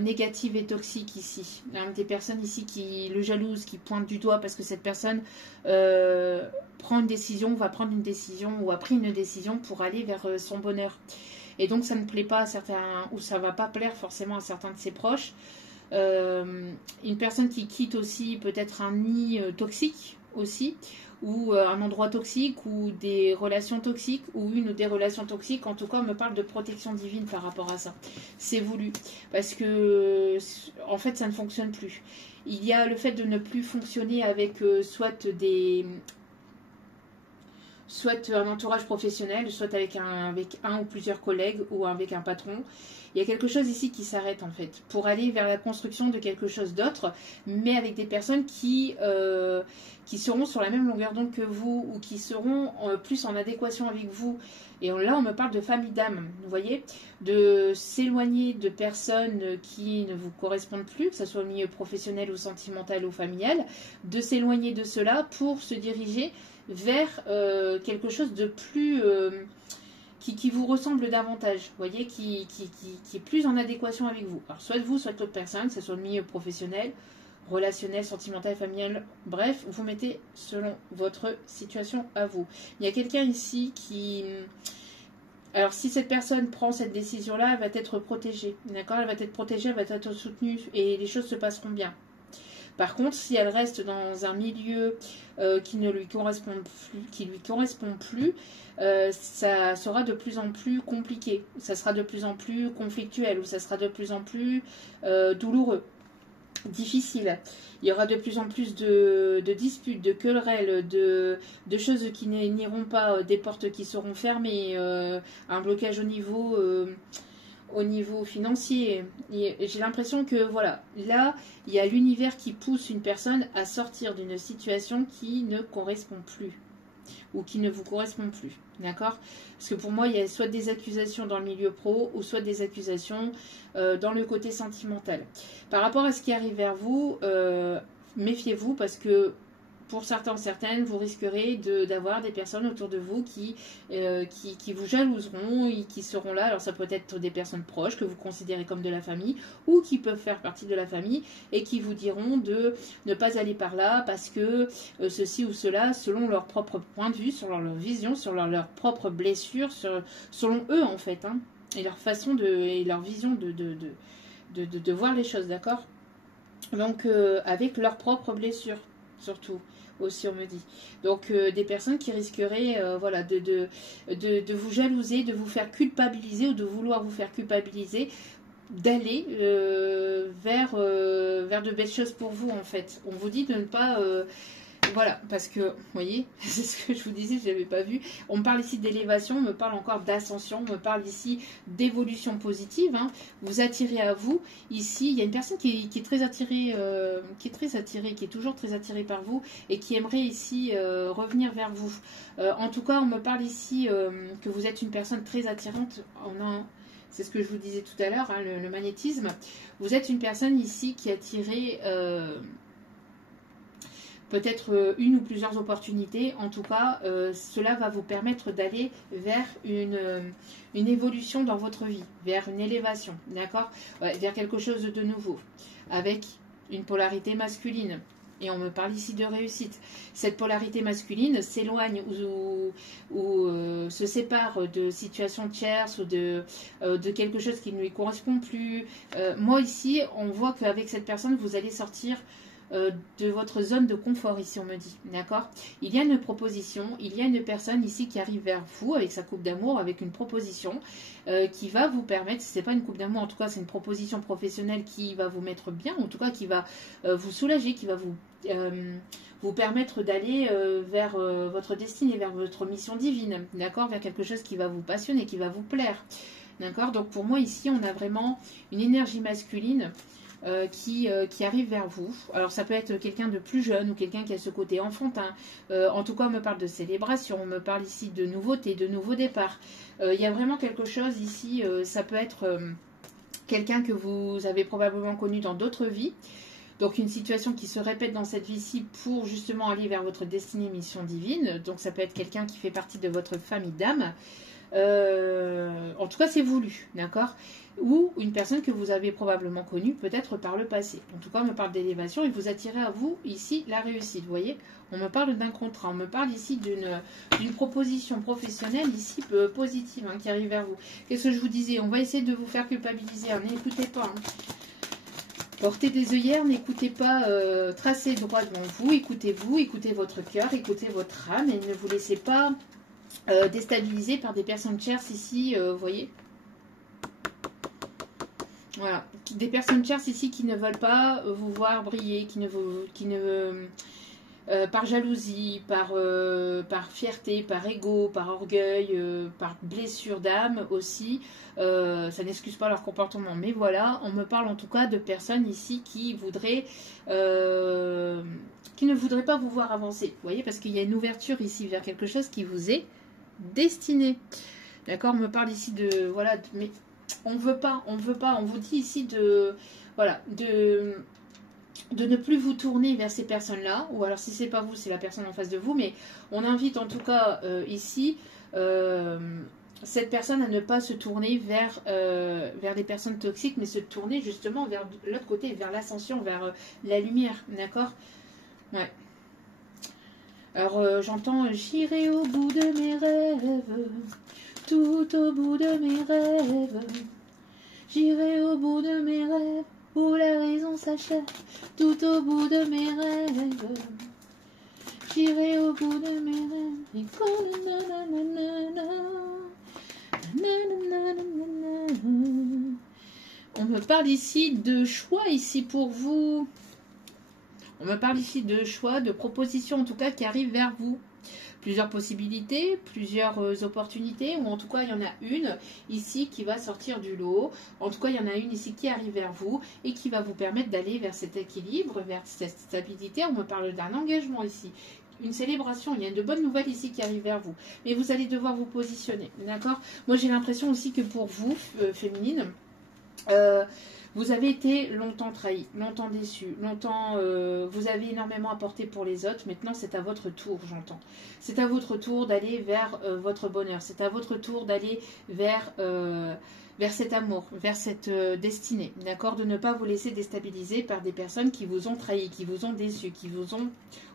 négatives et toxiques ici. Hein, des personnes ici qui le jalousent, qui pointent du doigt parce que cette personne prend une décision, va prendre une décision ou a pris une décision pour aller vers son bonheur. Et donc ça ne plaît pas à certains, ou ça ne va pas plaire forcément à certains de ses proches. Une personne qui quitte aussi peut-être un nid toxique aussi, ou un endroit toxique, ou des relations toxiques, ou une ou des relations toxiques. En tout cas, on me parle de protection divine par rapport à ça. C'est voulu. Parce que, en fait, ça ne fonctionne plus. Il y a le fait de ne plus fonctionner avec soit un entourage professionnel, soit avec un ou plusieurs collègues, ou avec un patron. Il y a quelque chose ici qui s'arrête en fait, pour aller vers la construction de quelque chose d'autre, mais avec des personnes qui seront sur la même longueur d'onde que vous, ou qui seront plus en adéquation avec vous. Et là, on me parle de famille d'âme, vous voyez, de s'éloigner de personnes qui ne vous correspondent plus, que ce soit au milieu professionnel ou sentimental ou familial, de s'éloigner de cela pour se diriger vers quelque chose de plus... qui vous ressemble davantage, vous voyez, qui est plus en adéquation avec vous. Alors, soit vous, soit l'autre personne, que ce soit le milieu professionnel, relationnel, sentimental, familial, bref, vous mettez selon votre situation à vous. Il y a quelqu'un ici qui... Alors, si cette personne prend cette décision-là, elle va être protégée, d'accord? Elle va être protégée, elle va être soutenue, et les choses se passeront bien. Par contre, si elle reste dans un milieu qui ne lui correspond plus, ça sera de plus en plus compliqué. Ça sera de plus en plus conflictuel, ou ça sera de plus en plus douloureux, difficile. Il y aura de plus en plus de disputes, de querelles, de choses qui n'iront pas, des portes qui seront fermées, un blocage au niveau financier. J'ai l'impression que voilà, là, il y a l'univers qui pousse une personne à sortir d'une situation qui ne correspond plus, ou qui ne vous correspond plus, d'accord? Parce que pour moi, il y a soit des accusations dans le milieu pro, ou soit des accusations dans le côté sentimental. Par rapport à ce qui arrive vers vous, méfiez-vous, parce que pour certaines, vous risquerez d'avoir des personnes autour de vous qui vous jalouseront et qui seront là. Alors ça peut être des personnes proches que vous considérez comme de la famille, ou qui peuvent faire partie de la famille et qui vous diront de ne pas aller par là parce que ceci ou cela, selon leur propre point de vue, selon leur vision, selon leur propre blessure, selon eux en fait, hein, et leur façon et leur vision de voir les choses, d'accord? Donc avec leur propre blessure surtout. Aussi on me dit. Donc des personnes qui risqueraient voilà, de vous jalouser, de vous faire culpabiliser, ou de vouloir vous faire culpabiliser, d'aller vers de belles choses pour vous en fait. On vous dit de ne pas... voilà, parce que, vous voyez, c'est ce que je vous disais, je ne l'avais pas vu. On me parle ici d'élévation, on me parle encore d'ascension, on me parle ici d'évolution positive. Hein. Vous attirez à vous. Ici, il y a une personne qui est très attirée, qui est toujours très attirée par vous, et qui aimerait ici revenir vers vous. En tout cas, on me parle ici que vous êtes une personne très attirante. C'est ce que je vous disais tout à l'heure, hein, le magnétisme. Vous êtes une personne ici qui est attirée... peut-être une ou plusieurs opportunités. En tout cas, cela va vous permettre d'aller vers une évolution dans votre vie, vers une élévation, d'accord, ouais, vers quelque chose de nouveau, avec une polarité masculine. Et on me parle ici de réussite. Cette polarité masculine s'éloigne ou se sépare de situations tierces, ou de quelque chose qui ne lui correspond plus. Moi ici, on voit qu'avec cette personne, vous allez sortir de votre zone de confort ici, on me dit, d'accord? Il y a une proposition, il y a une personne ici qui arrive vers vous avec sa coupe d'amour, avec une proposition qui va vous permettre, si ce n'est pas une coupe d'amour, en tout cas c'est une proposition professionnelle qui va vous mettre bien, en tout cas qui va vous soulager, qui va vous permettre d'aller vers votre destinée, vers votre mission divine, d'accord? Vers quelque chose qui va vous passionner, qui va vous plaire, d'accord? Donc pour moi ici, on a vraiment une énergie masculine qui arrive vers vous. Alors ça peut être quelqu'un de plus jeune, ou quelqu'un qui a ce côté enfantin. En tout cas, on me parle de célébration, on me parle ici de nouveauté, de nouveau départ. Il y a vraiment quelque chose ici, ça peut être quelqu'un que vous avez probablement connu dans d'autres vies. Donc une situation qui se répète dans cette vie-ci pour justement aller vers votre destinée, mission divine. Donc ça peut être quelqu'un qui fait partie de votre famille d'âme. En tout cas, c'est voulu, d'accord? Ou une personne que vous avez probablement connue, peut-être par le passé. En tout cas, on me parle d'élévation et vous attirez à vous ici la réussite. Vous voyez, on me parle d'un contrat, on me parle ici d'une proposition professionnelle ici positive, hein, qui arrive vers vous. Qu'est-ce que je vous disais? On va essayer de vous faire culpabiliser, hein, n'écoutez pas. Hein. Portez des œillères, n'écoutez pas, tracez droit devant vous, écoutez votre cœur, écoutez votre âme et ne vous laissez pas déstabiliser par des personnes tierces ici, vous voyez. Voilà, des personnes tierces ici qui ne veulent pas vous voir briller, par jalousie, par fierté, par ego, par orgueil, par blessure d'âme aussi. Ça n'excuse pas leur comportement. Mais voilà, on me parle en tout cas de personnes ici qui ne voudraient pas vous voir avancer. Vous voyez, parce qu'il y a une ouverture ici vers quelque chose qui vous est destiné. D'accord, on me parle ici de... Voilà, mais on veut pas. On vous dit ici de... Voilà, de ne plus vous tourner vers ces personnes-là, ou alors si c'est pas vous, c'est la personne en face de vous, mais on invite en tout cas ici cette personne à ne pas se tourner vers des personnes toxiques, mais se tourner justement vers l'autre côté, vers l'ascension, vers la lumière, d'accord? Ouais. Alors j'entends « J'irai au bout de mes rêves, tout au bout de mes rêves, j'irai au bout de mes rêves, où la raison s'achève, tout au bout de mes rêves. J'irai au bout de mes rêves. On me parle ici de choix ici pour vous. On me parle ici de choix, de propositions en tout cas qui arrivent vers vous. Plusieurs possibilités, plusieurs opportunités, ou en tout cas il y en a une ici qui va sortir du lot. En tout cas il y en a une ici qui arrive vers vous et qui va vous permettre d'aller vers cet équilibre, vers cette stabilité. On me parle d'un engagement ici, une célébration, il y a de bonnes nouvelles ici qui arrivent vers vous. Mais vous allez devoir vous positionner, d'accord? Moi j'ai l'impression aussi que pour vous, féminine, vous avez été longtemps trahi, longtemps déçu, longtemps vous avez énormément apporté pour les autres. Maintenant, c'est à votre tour, j'entends. C'est à votre tour d'aller vers votre bonheur. C'est à votre tour d'aller vers cet amour, vers cette destinée. D'accord? De ne pas vous laisser déstabiliser par des personnes qui vous ont trahi, qui vous ont déçu, qui vous ont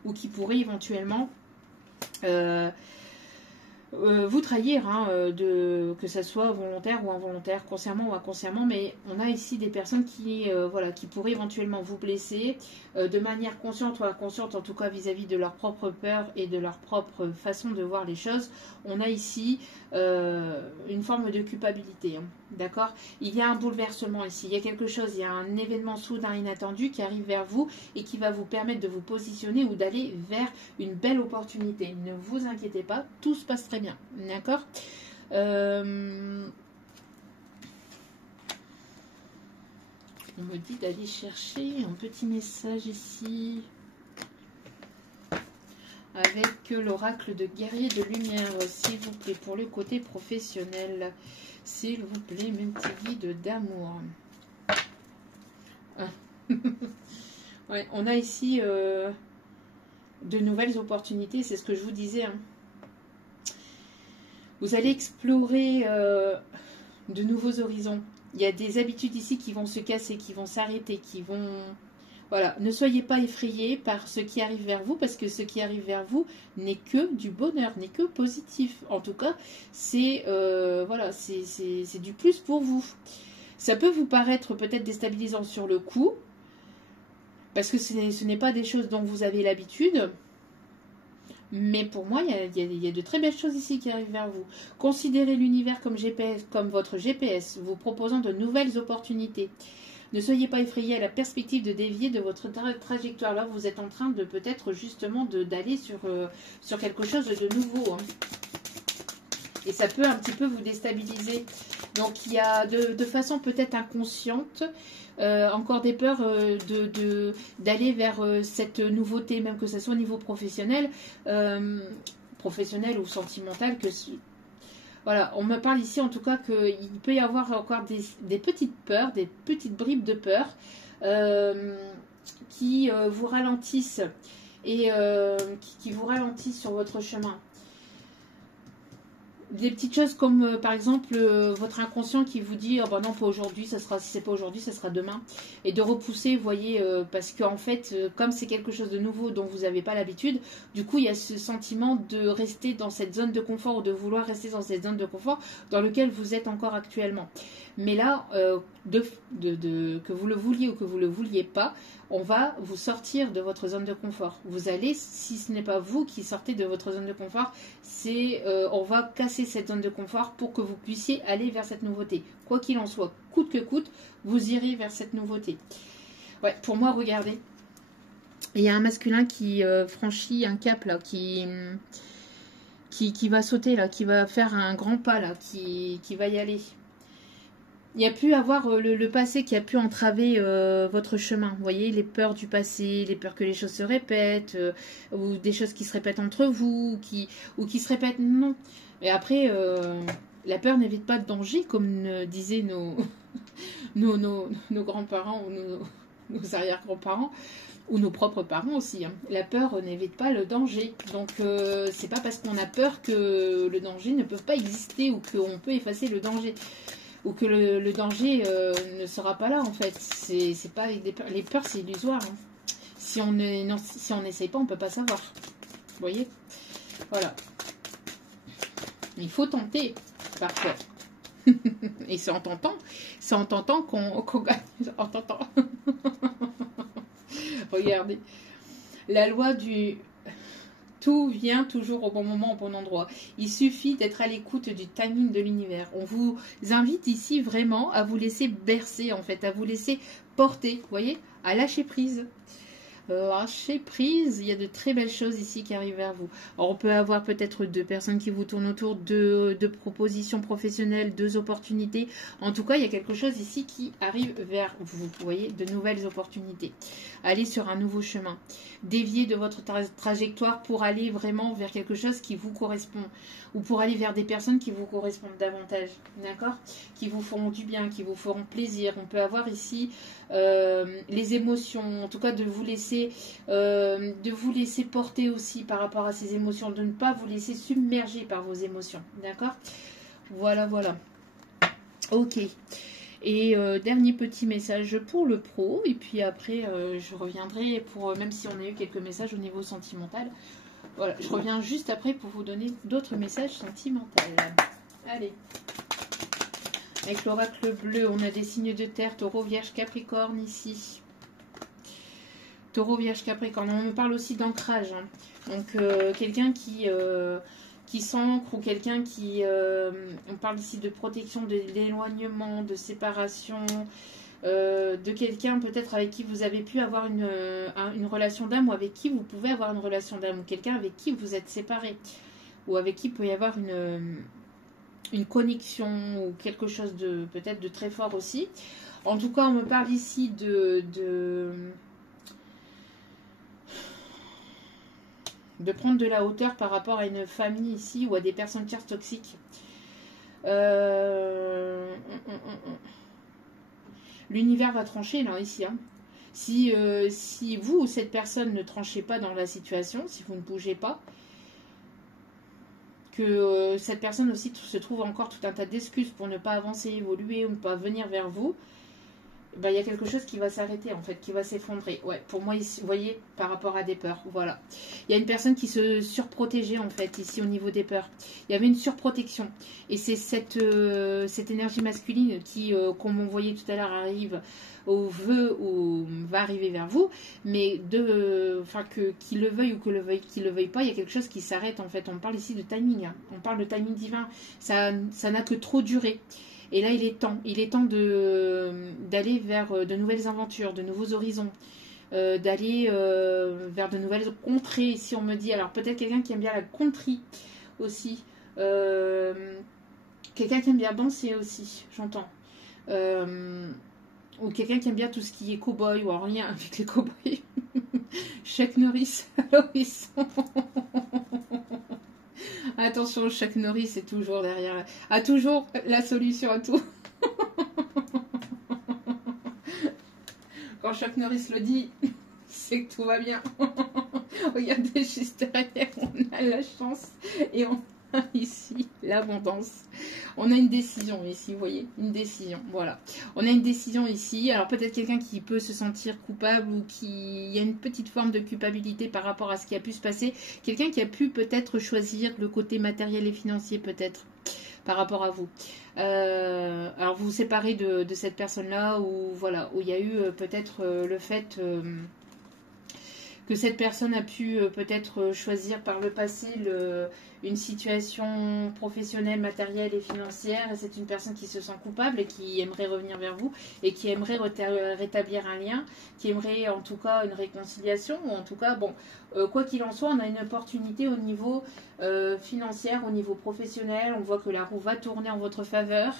ou qui pourraient éventuellement vous trahir, hein, que ça soit volontaire ou involontaire, consciemment ou inconsciemment, mais on a ici des personnes qui pourraient éventuellement vous blesser de manière consciente ou inconsciente, en tout cas vis-à-vis de leur propre peur et de leur propre façon de voir les choses. On a ici une forme de culpabilité, hein, d'accord? Il y a un bouleversement ici, il y a quelque chose, il y a un événement soudain inattendu qui arrive vers vous et qui va vous permettre de vous positionner ou d'aller vers une belle opportunité. Ne vous inquiétez pas, tout se passe très bien, d'accord? On me dit d'aller chercher un petit message ici avec l'oracle de guerrier de lumière, s'il vous plaît, pour le côté professionnel. S'il vous plaît, mes petits guides d'amour. Ah. Ouais, on a ici de nouvelles opportunités, c'est ce que je vous disais, hein. Vous allez explorer de nouveaux horizons. Il y a des habitudes ici qui vont se casser, qui vont s'arrêter, qui vont... Voilà, ne soyez pas effrayés par ce qui arrive vers vous, parce que ce qui arrive vers vous n'est que du bonheur, n'est que positif. En tout cas, c'est voilà, c'est du plus pour vous. Ça peut vous paraître peut-être déstabilisant sur le coup, parce que ce n'est pas des choses dont vous avez l'habitude. Mais pour moi, il y a de très belles choses ici qui arrivent vers vous. Considérez l'univers comme GPS, comme votre GPS, vous proposant de nouvelles opportunités. Ne soyez pas effrayés à la perspective de dévier de votre trajectoire. Là, vous êtes en train de peut-être justement d'aller sur quelque chose de nouveau, hein. Et ça peut un petit peu vous déstabiliser. Donc, il y a de façon peut-être inconsciente encore des peurs d'aller vers cette nouveauté, même que ce soit au niveau professionnel, ou sentimental. Voilà, on me parle ici en tout cas qu'il peut y avoir encore des petites peurs, des petites bribes de peur qui vous ralentissent et qui vous ralentissent sur votre chemin. des petites choses comme par exemple votre inconscient qui vous dit oh, bah non pas aujourd'hui, ça sera, si c'est pas aujourd'hui ça sera demain, et de repousser, vous voyez, parce qu'en fait comme c'est quelque chose de nouveau dont vous n'avez pas l'habitude, du coup il y a ce sentiment de rester dans cette zone de confort ou de vouloir rester dans cette zone de confort dans lequel vous êtes encore actuellement. Mais là que vous le vouliez ou que vous le vouliez pas, on va vous sortir de votre zone de confort. Vous allez, si ce n'est pas vous qui sortez de votre zone de confort, c'est on va casser cette zone de confort pour que vous puissiez aller vers cette nouveauté. Quoi qu'il en soit, coûte que coûte, vous irez vers cette nouveauté. Ouais, pour moi, regardez. Il y a un masculin qui franchit un cap là, qui va sauter là, qui va faire un grand pas là, qui va y aller. Il y a pu avoir le passé qui a pu entraver votre chemin. Vous voyez, les peurs du passé, les peurs que les choses se répètent, ou des choses qui se répètent entre vous, ou qui se répètent. Non. Et après, la peur n'évite pas de danger, comme disaient nos grands-parents ou nos arrière-grands-parents, ou nos propres parents aussi. Hein. La peur n'évite pas le danger. Donc, c'est pas parce qu'on a peur que le danger ne peut pas exister ou qu'on peut effacer le danger. Ou que le danger ne sera pas là en fait. C'est pas avec des peurs. Les peurs c'est illusoire. Hein. Si on n'essaye pas, on peut pas savoir. Vous voyez? Voilà. Il faut tenter parfois. Et c'est en tentant qu'on gagne. En tentant. Regardez. La loi du... Tout vient toujours au bon moment, au bon endroit. Il suffit d'être à l'écoute du timing de l'univers. On vous invite ici vraiment à vous laisser bercer, en fait, à vous laisser porter, vous voyez, à lâcher prise. Lâcher prise, il y a de très belles choses ici qui arrivent vers vous. Alors, on peut avoir peut-être 2 personnes qui vous tournent autour, de propositions professionnelles, 2 opportunités. En tout cas, il y a quelque chose ici qui arrive vers vous. Vous voyez, de nouvelles opportunités. Aller sur un nouveau chemin. Dévier de votre trajectoire pour aller vraiment vers quelque chose qui vous correspond. Ou pour aller vers des personnes qui vous correspondent davantage. D'accord? Qui vous feront du bien, qui vous feront plaisir. On peut avoir ici les émotions, en tout cas de vous laisser porter aussi par rapport à ces émotions, de ne pas vous laisser submerger par vos émotions, d'accord? Voilà. Ok. Et dernier petit message pour le pro, et puis après je reviendrai pour, même si on a eu quelques messages au niveau sentimental, voilà, je reviens juste après pour vous donner d'autres messages sentimentaux. Allez. Avec l'oracle bleu, on a des signes de terre, taureau, vierge, capricorne ici. Taureau, vierge, capricorne. On me parle aussi d'ancrage. Hein. Donc, quelqu'un qui s'ancre ou quelqu'un qui... on parle ici de protection, d'éloignement, de séparation, de quelqu'un peut-être avec qui vous avez pu avoir une relation d'âme ou avec qui vous pouvez avoir une relation d'âme ou quelqu'un avec qui vous êtes séparés ou avec qui il peut y avoir une connexion ou quelque chose de peut-être de très fort aussi. En tout cas, on me parle ici de prendre de la hauteur par rapport à une famille ici ou à des personnes tierces toxiques. L'univers va trancher là ici. Hein. Si vous ou cette personne ne tranchez pas dans la situation, si vous ne bougez pas, que cette personne aussi se trouve encore tout un tas d'excuses pour ne pas avancer, évoluer ou ne pas venir vers vous, ben, il y a quelque chose qui va s'arrêter en fait, qui va s'effondrer. Ouais, pour moi ici, vous voyez, par rapport à des peurs, voilà. Il y a une personne qui se surprotégeait en fait, ici au niveau des peurs. Il y avait une surprotection. Et c'est cette énergie masculine qui, comme on voyait tout à l'heure, arrive ou va arriver vers vous, mais qu'il le veuille ou qu'il le veuille pas, il y a quelque chose qui s'arrête en fait. On parle ici de timing, hein. On parle de timing divin. Ça n'a que trop duré. Et là, il est temps d'aller vers de nouvelles aventures, de nouveaux horizons, d'aller vers de nouvelles contrées. Si on me dit, alors peut-être quelqu'un qui aime bien la contrée aussi, quelqu'un qui aime bien danser aussi, j'entends. Ou quelqu'un qui aime bien tout ce qui est cow-boy ou en lien avec les cow-boys. Chuck Norris, alors ils sont... Attention, Chuck Norris est toujours derrière, a toujours la solution à tout. Quand Chuck Norris le dit, c'est que tout va bien. Regardez juste derrière, on a la chance et Ici, l'abondance. On a une décision ici, vous voyez, une décision, voilà. On a une décision ici, alors peut-être quelqu'un qui peut se sentir coupable ou il y a une petite forme de culpabilité par rapport à ce qui a pu se passer. Quelqu'un qui a pu peut-être choisir le côté matériel et financier peut-être par rapport à vous. Alors vous vous séparez de cette personne-là où, voilà, où il y a eu peut-être le fait... que cette personne a pu peut-être choisir par le passé une situation professionnelle, matérielle et financière, et c'est une personne qui se sent coupable et qui aimerait revenir vers vous et qui aimerait rétablir un lien, qui aimerait en tout cas une réconciliation, ou en tout cas, bon, quoi qu'il en soit, on a une opportunité au niveau financier, au niveau professionnel, on voit que la roue va tourner en votre faveur.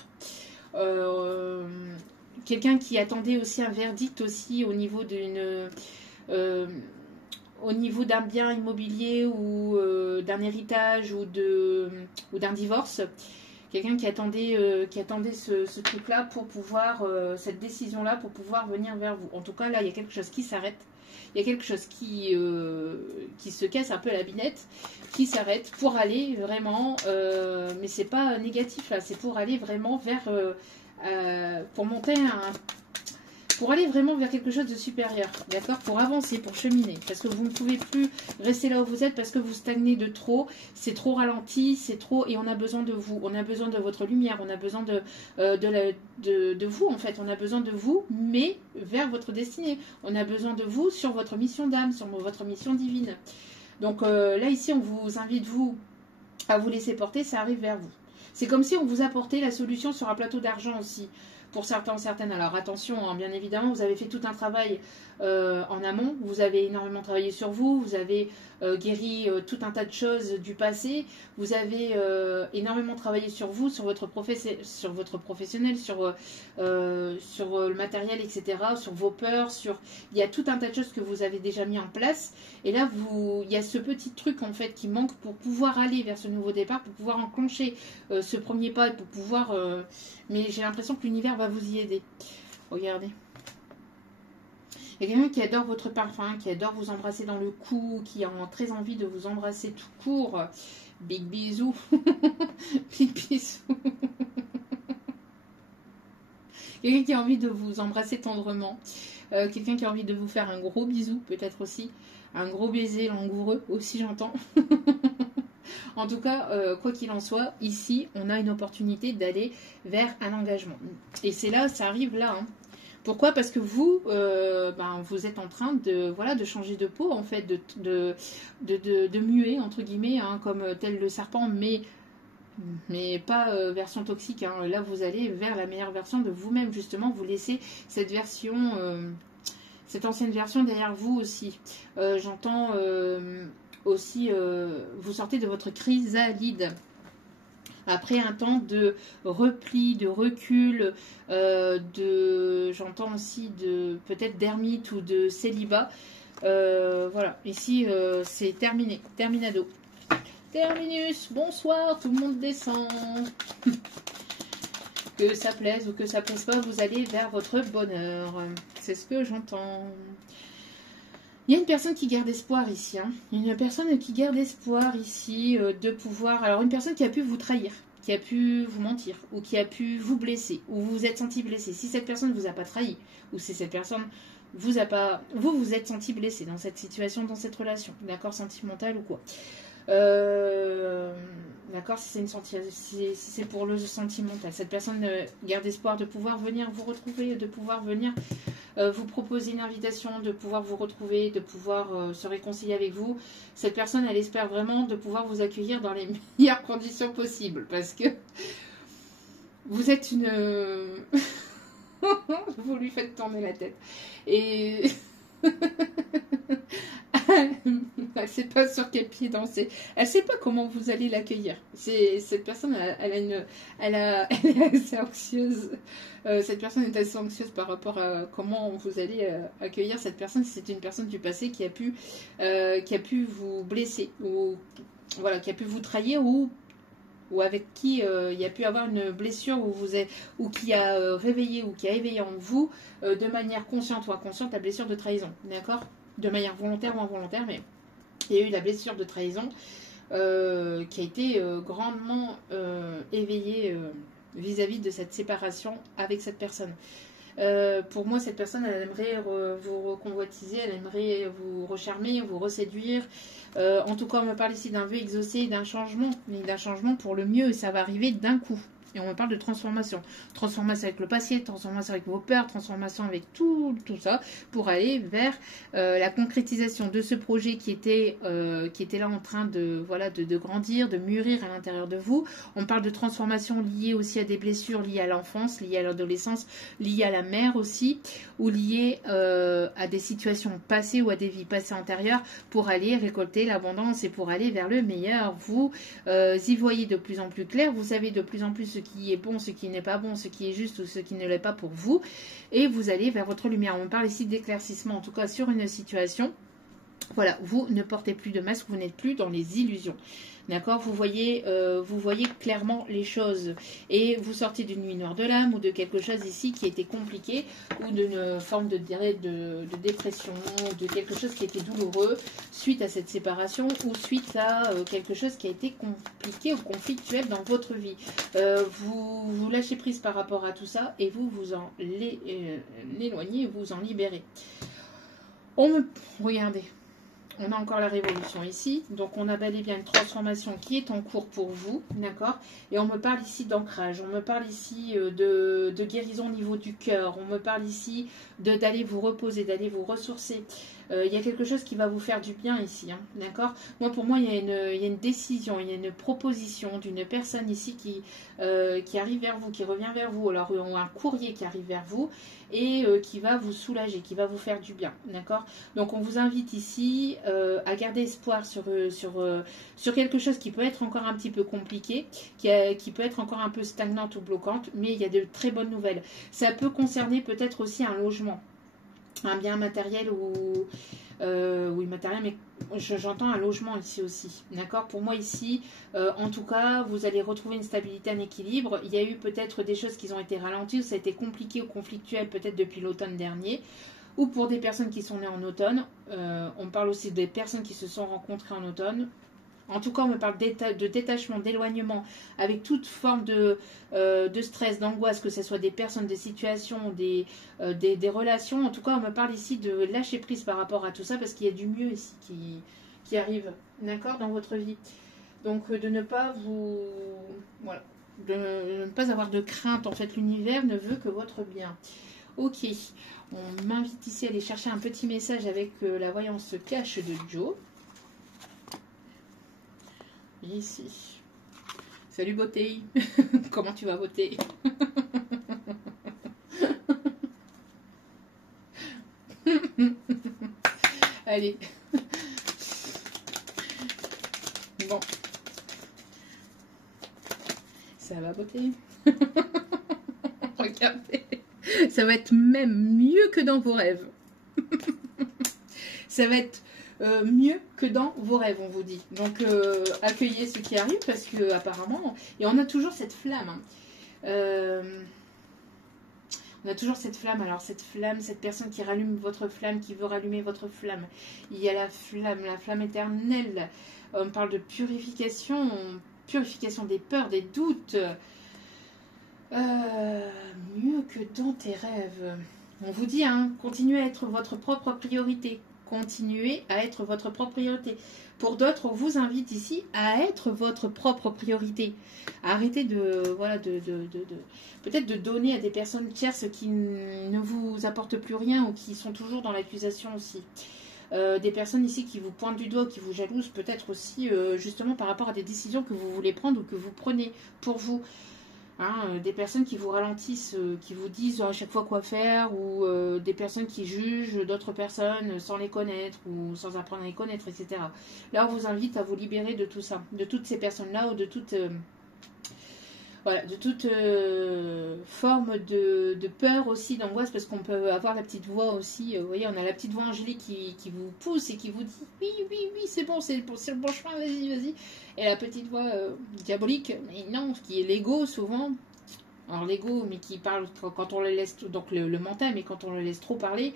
Quelqu'un qui attendait aussi un verdict aussi au niveau d'une... au niveau d'un bien immobilier ou d'un héritage ou d'un divorce, quelqu'un qui attendait ce truc-là pour pouvoir, cette décision-là pour pouvoir venir vers vous. En tout cas, là, il y a quelque chose qui s'arrête. Il y a quelque chose qui se casse un peu la binette, qui s'arrête pour aller vraiment, mais c'est pas négatif là, c'est pour aller vraiment vers, pour aller vraiment vers quelque chose de supérieur, d'accord? Pour avancer, pour cheminer. Parce que vous ne pouvez plus rester là où vous êtes parce que vous stagnez de trop. C'est trop ralenti, c'est trop... Et on a besoin de vous. On a besoin de votre lumière. On a besoin de vous, en fait. On a besoin de vous, mais vers votre destinée. On a besoin de vous sur votre mission d'âme, sur votre mission divine. Donc là, ici, on vous invite, vous, à vous laisser porter. Ça arrive vers vous. C'est comme si on vous apportait la solution sur un plateau d'argent aussi. Pour certains, certaines. Alors attention, hein, bien évidemment, vous avez fait tout un travail en amont, vous avez énormément travaillé sur vous, vous avez guéri tout un tas de choses du passé, vous avez énormément travaillé sur vous, sur votre professionnel, sur le matériel, etc., sur vos peurs, il y a tout un tas de choses que vous avez déjà mis en place, et là, il y a ce petit truc en fait qui manque pour pouvoir aller vers ce nouveau départ, pour pouvoir enclencher ce premier pas, pour pouvoir... mais j'ai l'impression que l'univers va vous y aider. Regardez. Il y a quelqu'un qui adore votre parfum, qui adore vous embrasser dans le cou, qui a très envie de vous embrasser tout court. Big bisous. Big bisous. Quelqu'un qui a envie de vous embrasser tendrement. Quelqu'un qui a envie de vous faire un gros bisou, peut-être aussi. Un gros baiser langoureux, aussi j'entends. En tout cas, quoi qu'il en soit, ici, on a une opportunité d'aller vers un engagement. Et c'est là, ça arrive là. Hein. Pourquoi? Parce que vous, vous êtes en train de changer de peau, en fait, de muer, entre guillemets, hein, comme tel le serpent, mais pas version toxique. Hein. Là, vous allez vers la meilleure version de vous-même, justement. Vous laissez cette version... cette ancienne version derrière vous aussi. J'entends aussi, vous sortez de votre chrysalide. Après un temps de repli, de recul, j'entends aussi peut-être d'ermite ou de célibat. Voilà, ici c'est terminé, terminado. Terminus, bonsoir, tout le monde descend. Que ça plaise ou que ça plaise pas, vous allez vers votre bonheur. C'est ce que j'entends. Il y a une personne qui garde espoir ici. Hein. Une personne qui garde espoir ici de pouvoir... Alors une personne qui a pu vous trahir, qui a pu vous mentir, ou qui a pu vous blesser, ou vous vous êtes senti blessé. Si cette personne ne vous a pas trahi, ou si cette personne vous a pas... Vous êtes senti blessé dans cette situation, dans cette relation, d'accord, sentimentale ou quoi. D'accord, si c'est pour le sentimental. Cette personne garde espoir de pouvoir venir vous retrouver, de pouvoir venir vous proposer une invitation, de pouvoir vous retrouver, de pouvoir se réconcilier avec vous. Cette personne, elle espère vraiment de pouvoir vous accueillir dans les meilleures conditions possibles. Parce que vous êtes une... vous lui faites tourner la tête. Et... elle sait pas sur quel pied danser. Elle sait pas comment vous allez l'accueillir. Cette personne, elle est assez anxieuse. Cette personne est assez anxieuse par rapport à comment vous allez accueillir cette personne. Si c'est une personne du passé qui a pu vous blesser ou voilà, qui a pu vous trahir ou avec qui il y a pu avoir une blessure ou qui a réveillé ou qui a éveillé en vous de manière consciente ou inconsciente la blessure de trahison. D'accord? De manière volontaire ou involontaire, mais il y a eu la blessure de trahison. qui a été grandement éveillé vis-à-vis de cette séparation avec cette personne. Pour moi, cette personne, elle aimerait vous reconvoitiser, elle aimerait vous recharmer, vous reséduire. En tout cas, on me parle ici d'un vœu exaucé et d'un changement, mais d'un changement pour le mieux, et ça va arriver d'un coup. Et on me parle de transformation. Transformation avec le passé, transformation avec vos peurs, transformation avec tout ça, pour aller vers la concrétisation de ce projet qui était là en train de, voilà, de grandir, de mûrir à l'intérieur de vous. On parle de transformation liée aussi à des blessures liées à l'enfance, liées à l'adolescence, liées à la mère aussi, ou liées à des situations passées ou à des vies passées antérieures, pour aller récolter l'abondance et pour aller vers le meilleur. Vous y voyez de plus en plus clair, vous savez de plus en plus ce qui est bon, ce qui n'est pas bon, ce qui est juste ou ce qui ne l'est pas pour vous, et vous allez vers votre lumière. On parle ici d'éclaircissement, en tout cas sur une situation. Voilà, vous ne portez plus de masque, vous n'êtes plus dans les illusions. D'accord, vous voyez clairement les choses. Et vous sortez d'une nuit noire de l'âme ou de quelque chose ici qui était compliqué, ou d'une forme de dépression, de quelque chose qui était douloureux suite à cette séparation, ou suite à quelque chose qui a été compliqué ou conflictuel dans votre vie. Vous lâchez prise par rapport à tout ça et vous vous en éloignez, vous en libérez. Regardez. On a encore la révolution ici, donc on a bel et bien une transformation qui est en cours pour vous, d'accord? Et on me parle ici d'ancrage, on me parle ici de guérison au niveau du cœur, on me parle ici d'aller vous reposer, d'aller vous ressourcer. Il y a quelque chose qui va vous faire du bien ici, hein, d'accord? Moi, pour moi, il y a une décision, il y a une proposition d'une personne ici qui arrive vers vous, qui revient vers vous, alors un courrier qui arrive vers vous et qui va vous soulager, qui va vous faire du bien, d'accord? Donc, on vous invite ici à garder espoir sur quelque chose qui peut être encore un petit peu compliqué, qui peut être encore un peu stagnante ou bloquante, mais il y a de très bonnes nouvelles. Ça peut concerner peut-être aussi un logement, un bien matériel ou oui, matériel, mais j'entends un logement ici aussi, d'accord? Pour moi ici, en tout cas, vous allez retrouver une stabilité, un équilibre. Il y a eu peut-être des choses qui ont été ralenties, ou ça a été compliqué ou conflictuel peut-être depuis l'automne dernier, ou pour des personnes qui sont nées en automne. On parle aussi des personnes qui se sont rencontrées en automne. En tout cas, on me parle de détachement, d'éloignement, avec toute forme de stress, d'angoisse, que ce soit des personnes, des situations, des relations. En tout cas, on me parle ici de lâcher prise par rapport à tout ça, parce qu'il y a du mieux ici qui arrive, d'accord, dans votre vie. Donc, de ne pas vous... Voilà. De ne pas avoir de crainte. En fait, l'univers ne veut que votre bien. Ok. On m'invite ici à aller chercher un petit message avec la voyance cache de Joe. Ici. Salut beauté. Comment tu vas beauté? Allez. Bon. Ça va beauté? Regardez. Ça va être même mieux que dans vos rêves. Ça va être mieux que dans vos rêves, on vous dit. Donc, accueillez ce qui arrive, parce que apparemment, et on a toujours cette flamme. Hein. On a toujours cette flamme. Alors, cette flamme, cette personne qui rallume votre flamme, qui veut rallumer votre flamme. Il y a la flamme éternelle. On parle de purification des peurs, des doutes. Mieux que dans tes rêves. On vous dit, hein, continuez à être votre propre priorité. Continuez à être votre propre priorité. Pour d'autres, on vous invite ici à être votre propre priorité. Arrêtez peut-être de donner à des personnes tierces qui ne vous apportent plus rien, ou qui sont toujours dans l'accusation aussi. Des personnes ici qui vous pointent du doigt, qui vous jalousent, peut-être aussi justement par rapport à des décisions que vous voulez prendre ou que vous prenez pour vous. Hein, des personnes qui vous ralentissent, qui vous disent à chaque fois quoi faire, ou des personnes qui jugent d'autres personnes sans les connaître ou sans apprendre à les connaître, etc. Là, on vous invite à vous libérer de tout ça, de toutes ces personnes-là, ou de toute forme de peur aussi, d'angoisse, parce qu'on peut avoir la petite voix aussi. Vous voyez, on a la petite voix angélique qui vous pousse et qui vous dit oui, c'est bon, c'est le bon chemin, vas-y. Et la petite voix diabolique, mais non, qui est l'ego souvent. Alors l'ego, mais qui parle quand on le laisse, donc le mental, mais quand on le laisse trop parler,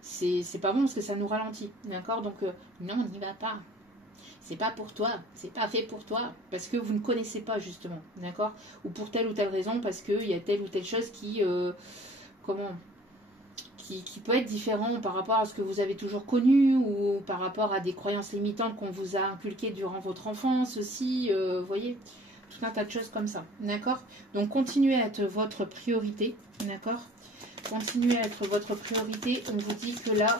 c'est pas bon, parce que ça nous ralentit, d'accord? Donc non, on n'y va pas. C'est pas pour toi, c'est pas fait pour toi, parce que vous ne connaissez pas justement, d'accord? Ou pour telle ou telle raison, parce qu'il y a telle ou telle chose qui, comment, qui peut être différent par rapport à ce que vous avez toujours connu, ou par rapport à des croyances limitantes qu'on vous a inculquées durant votre enfance aussi, vous voyez, tout un tas de choses comme ça, d'accord? Donc continuez à être votre priorité, d'accord? Continuez à être votre priorité, on vous dit que là,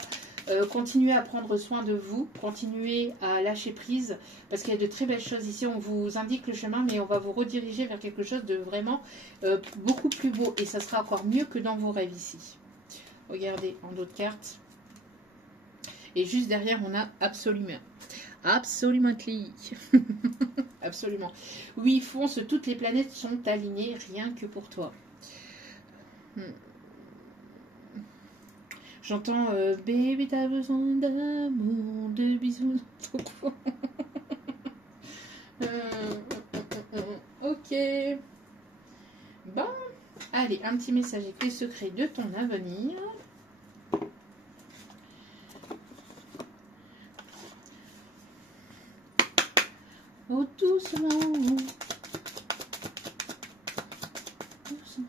continuez à prendre soin de vous, continuez à lâcher prise, parce qu'il y a de très belles choses ici, on vous indique le chemin, mais on va vous rediriger vers quelque chose de vraiment beaucoup plus beau, et ça sera encore mieux que dans vos rêves ici. Regardez en d'autres cartes. Et juste derrière, on a absolument. Absolument. Absolument. Oui, fonce, toutes les planètes sont alignées, rien que pour toi. J'entends bébé, t'as besoin d'amour, de bisous. Ok. Bon. Allez, un petit message avec les secrets de ton avenir. Oh, doucement. Doucement.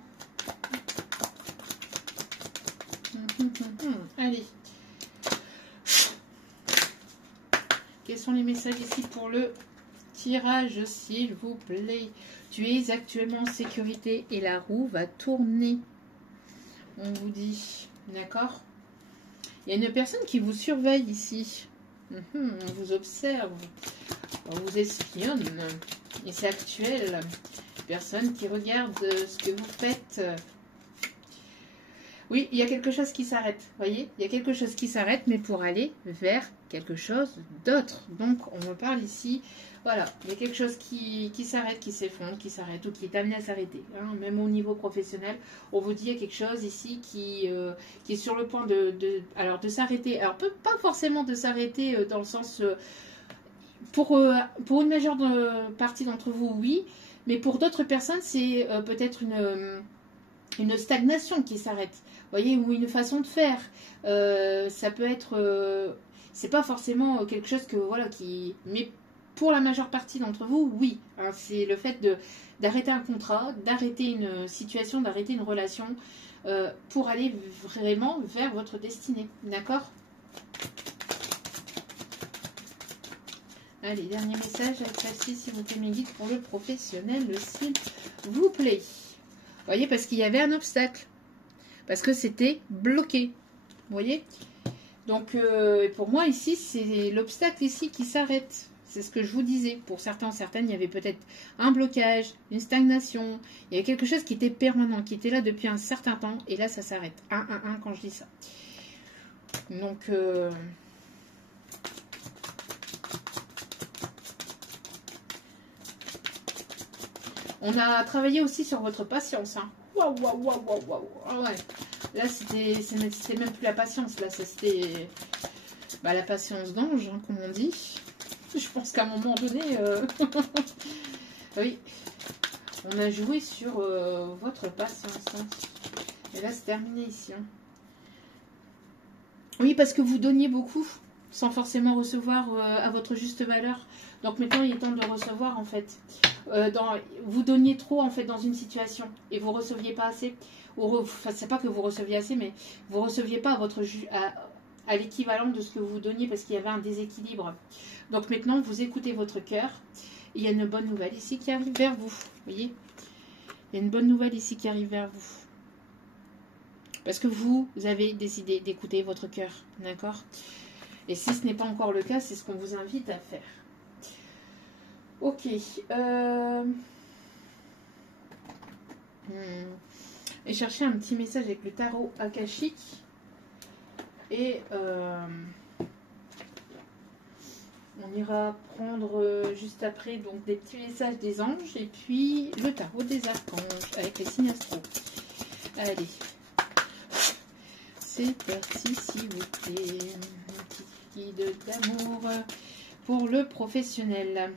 Allez. Quels sont les messages ici pour le tirage, s'il vous plaît? Tu es actuellement en sécurité et la roue va tourner. On vous dit. D'accord? Il y a une personne qui vous surveille ici. On vous observe. On vous espionne. Et c'est actuel. Personne qui regarde ce que vous faites. Oui, il y a quelque chose qui s'arrête. Vous voyez, il y a quelque chose qui s'arrête, mais pour aller vers quelque chose d'autre. Donc, on me parle ici. Voilà, il y a quelque chose qui s'arrête, qui s'effondre, qui s'arrête ou qui est amené à s'arrêter. Hein. Même au niveau professionnel, on vous dit qu'il y a quelque chose ici qui est sur le point de s'arrêter. Alors, pas forcément de s'arrêter dans le sens... pour une majeure partie d'entre vous, oui. Mais pour d'autres personnes, c'est peut-être une stagnation qui s'arrête. Vous voyez, ou une façon de faire. Ça peut être... c'est pas forcément quelque chose que... Voilà, qui... Mais pour la majeure partie d'entre vous, oui. Hein, c'est le fait d'arrêter un contrat, d'arrêter une situation, d'arrêter une relation pour aller vraiment vers votre destinée. D'accord ? Allez, dernier message avec celle-ci, s'il vous plaît, mes guides, pour le professionnel, s'il vous plaît. Vous voyez, parce qu'il y avait un obstacle. Parce que c'était bloqué. Vous voyez ? Donc, pour moi, ici, c'est l'obstacle ici qui s'arrête. C'est ce que je vous disais. Pour certains, certaines, il y avait peut-être un blocage, une stagnation. Il y avait quelque chose qui était permanent, qui était là depuis un certain temps. Et là, ça s'arrête. 1, quand je dis ça. Donc... on a travaillé aussi sur votre patience. Hein. Waouh, waouh, waouh, waouh, waouh. Ah ouais. Là, c'était même plus la patience. Là, c'était la patience d'ange, hein, comme on dit. Je pense qu'à un moment donné, oui, on a joué sur votre patience. Hein. Et là, c'est terminé ici. Hein. Oui, parce que vous donniez beaucoup, sans forcément recevoir à votre juste valeur. Donc maintenant, il est temps de recevoir, en fait. Vous donniez trop, en fait, dans une situation, et vous ne receviez pas assez. Enfin, c'est pas que vous receviez assez, mais vous ne receviez pas à l'équivalent de ce que vous donniez, parce qu'il y avait un déséquilibre. Donc maintenant, vous écoutez votre cœur. Il y a une bonne nouvelle ici qui arrive vers vous. Vous voyez ? Il y a une bonne nouvelle ici qui arrive vers vous. Parce que vous avez décidé d'écouter votre cœur. D'accord ? Et si ce n'est pas encore le cas, c'est ce qu'on vous invite à faire. Ok. Et chercher un petit message avec le tarot akashique. Et on ira prendre juste après donc des petits messages des anges. Et puis le tarot des archanges avec les signes astro. Allez. C'est parti, s'il vous plaît. Un petit guide d'amour pour le professionnel.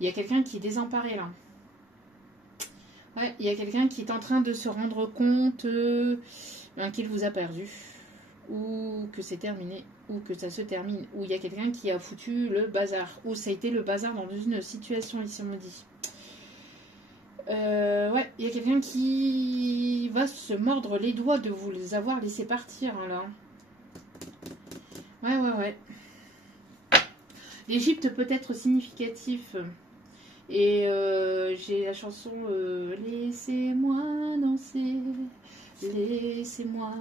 Il y a quelqu'un qui est désemparé là. Ouais, il y a quelqu'un qui est en train de se rendre compte qu'il vous a perdu. ou que c'est terminé, ou que ça se termine, ou il y a quelqu'un qui a foutu le bazar, ou ça a été le bazar dans une situation, ici on me dit. Ouais, il y a quelqu'un qui va se mordre les doigts de vous les avoir laissés partir, hein, là. Ouais. L'Égypte peut être significatif. Et j'ai la chanson Laissez-moi danser, laissez-moi,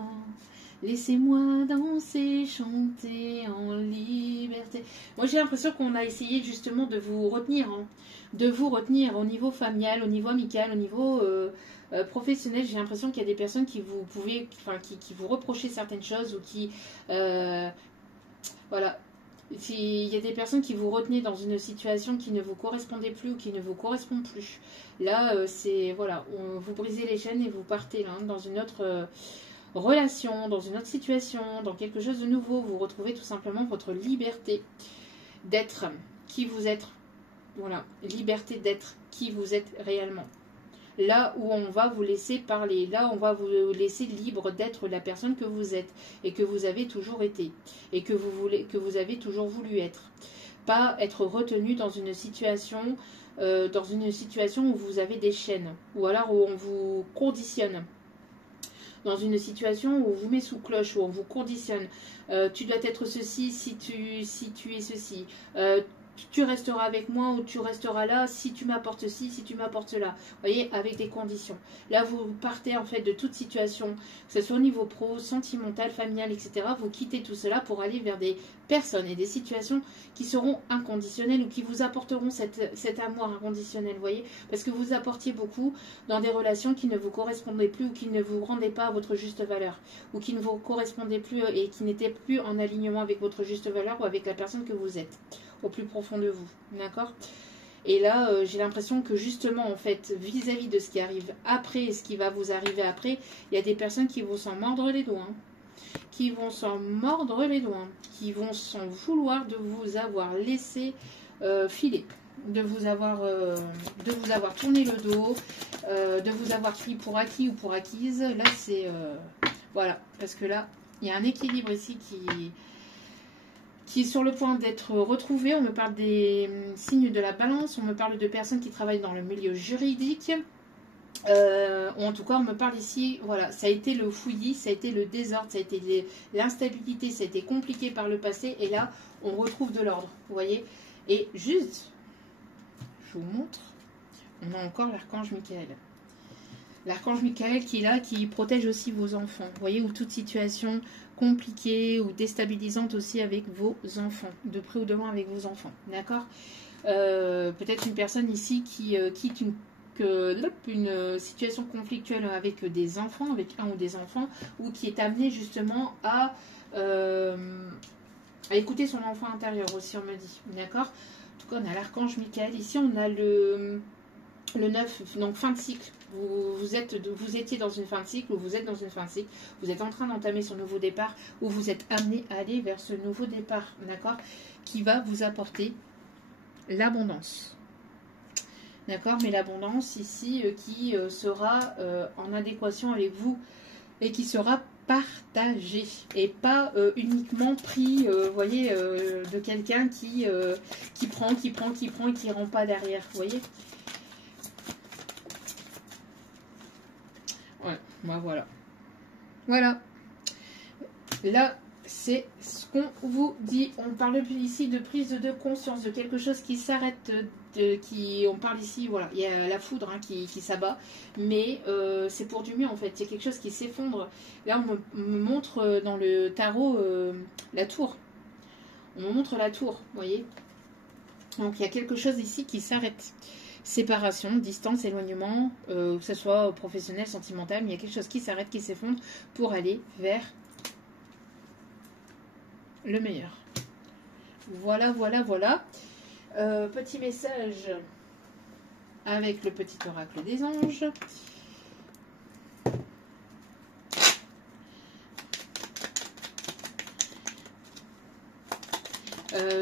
laissez-moi danser, chanter en liberté. Moi j'ai l'impression qu'on a essayé justement de vous retenir, hein, de vous retenir au niveau familial, au niveau amical, au niveau professionnel. J'ai l'impression qu'il y a des personnes qui vous pouvez, enfin qui vous reprochaient certaines choses ou qui voilà. Il y a des personnes qui vous retenaient dans une situation qui ne vous correspondait plus ou qui ne vous correspond plus. Là, c'est voilà, vous brisez les chaînes et vous partez là, dans une autre relation, dans une autre situation, dans quelque chose de nouveau. Vous retrouvez tout simplement votre liberté d'être qui vous êtes. Voilà, liberté d'être qui vous êtes réellement. Là où on va vous laisser parler, là où on va vous laisser libre d'être la personne que vous êtes et que vous avez toujours été et que vous avez toujours voulu être. Pas être retenu dans une situation où vous avez des chaînes ou alors où on vous conditionne. Dans une situation où on vous met sous cloche, où on vous conditionne. Tu dois être ceci si tu es ceci. Tu resteras avec moi ou tu resteras là si tu m'apportes ceci, si tu m'apportes cela. Vous voyez, avec des conditions. Là, vous partez en fait de toute situation, que ce soit au niveau pro, sentimental, familial, etc. Vous quittez tout cela pour aller vers des personnes et des situations qui seront inconditionnelles ou qui vous apporteront cet amour inconditionnel, vous voyez. Parce que vous apportiez beaucoup dans des relations qui ne vous correspondaient plus ou qui ne vous rendaient pas à votre juste valeur ou qui ne vous correspondaient plus et qui n'étaient plus en alignement avec votre juste valeur ou avec la personne que vous êtes au plus profond de vous, d'accord? Et là, j'ai l'impression que justement, en fait, vis-à-vis de ce qui arrive après et ce qui va vous arriver après, il y a des personnes qui vont s'en mordre les doigts, hein, qui vont s'en mordre les doigts, qui vont s'en vouloir de vous avoir laissé filer, de vous avoir tourné le dos, de vous avoir pris pour acquis ou pour acquise. Là, c'est... voilà, parce que là, il y a un équilibre ici qui est sur le point d'être retrouvé. On me parle des signes de la balance, on me parle de personnes qui travaillent dans le milieu juridique, ou en tout cas on me parle ici, voilà, ça a été le fouillis, ça a été le désordre, ça a été l'instabilité, ça a été compliqué par le passé, et là on retrouve de l'ordre, vous voyez. Et juste, je vous montre, on a encore l'archange Michael. L'archange Michael qui est là, qui protège aussi vos enfants. Vous voyez, ou toute situation compliquée ou déstabilisante aussi avec vos enfants. De près ou de loin avec vos enfants. D'accord? Peut-être une personne ici qui quitte une situation conflictuelle avec des enfants, avec un ou des enfants, ou qui est amené justement à écouter son enfant intérieur aussi, on me dit. D'accord? En tout cas, on a l'archange Michael. Ici, on a le 9, donc fin de cycle. Vous étiez dans une fin de cycle, ou vous êtes dans une fin de cycle, vous êtes en train d'entamer son nouveau départ, ou vous êtes amené à aller vers ce nouveau départ, d'accord, qui va vous apporter l'abondance. D'accord, mais l'abondance ici qui sera en adéquation avec vous et qui sera partagée et pas uniquement pris, vous voyez, de quelqu'un qui prend et qui rend pas derrière, vous voyez. Ouais, bah voilà. Voilà. Là, c'est ce qu'on vous dit. On parle ici de prise de conscience, de quelque chose qui s'arrête, on parle ici, voilà, il y a la foudre hein, qui s'abat, mais c'est pour du mieux en fait. C'est quelque chose qui s'effondre. Là, on me montre dans le tarot la tour. On me montre la tour, vous voyez. Donc, il y a quelque chose ici qui s'arrête. Séparation, distance, éloignement, que ce soit professionnel, sentimental, mais il y a quelque chose qui s'arrête, qui s'effondre pour aller vers le meilleur. Voilà, voilà, voilà. Petit message avec le petit oracle des anges.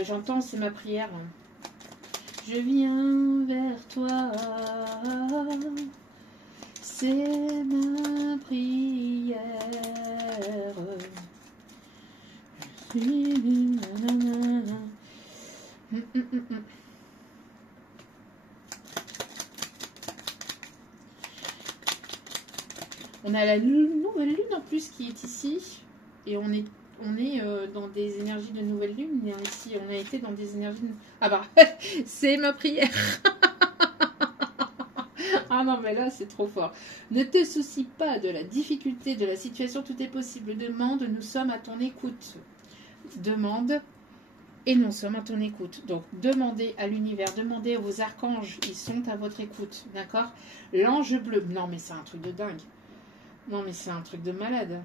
J'entends, c'est ma prière. Je viens vers toi, c'est ma prière. On a la nouvelle lune en plus qui est ici. Et on est dans des énergies de nouvelle lune. Et ici, on a été dans des énergies... Ah bah, c'est ma prière. Ah non, mais là, c'est trop fort. Ne te soucie pas de la difficulté de la situation, tout est possible. Demande, nous sommes à ton écoute. Demande, et nous sommes à ton écoute. Donc, demandez à l'univers, demandez aux archanges, ils sont à votre écoute, d'accord? L'ange bleu, non mais c'est un truc de dingue. Non mais c'est un truc de malade.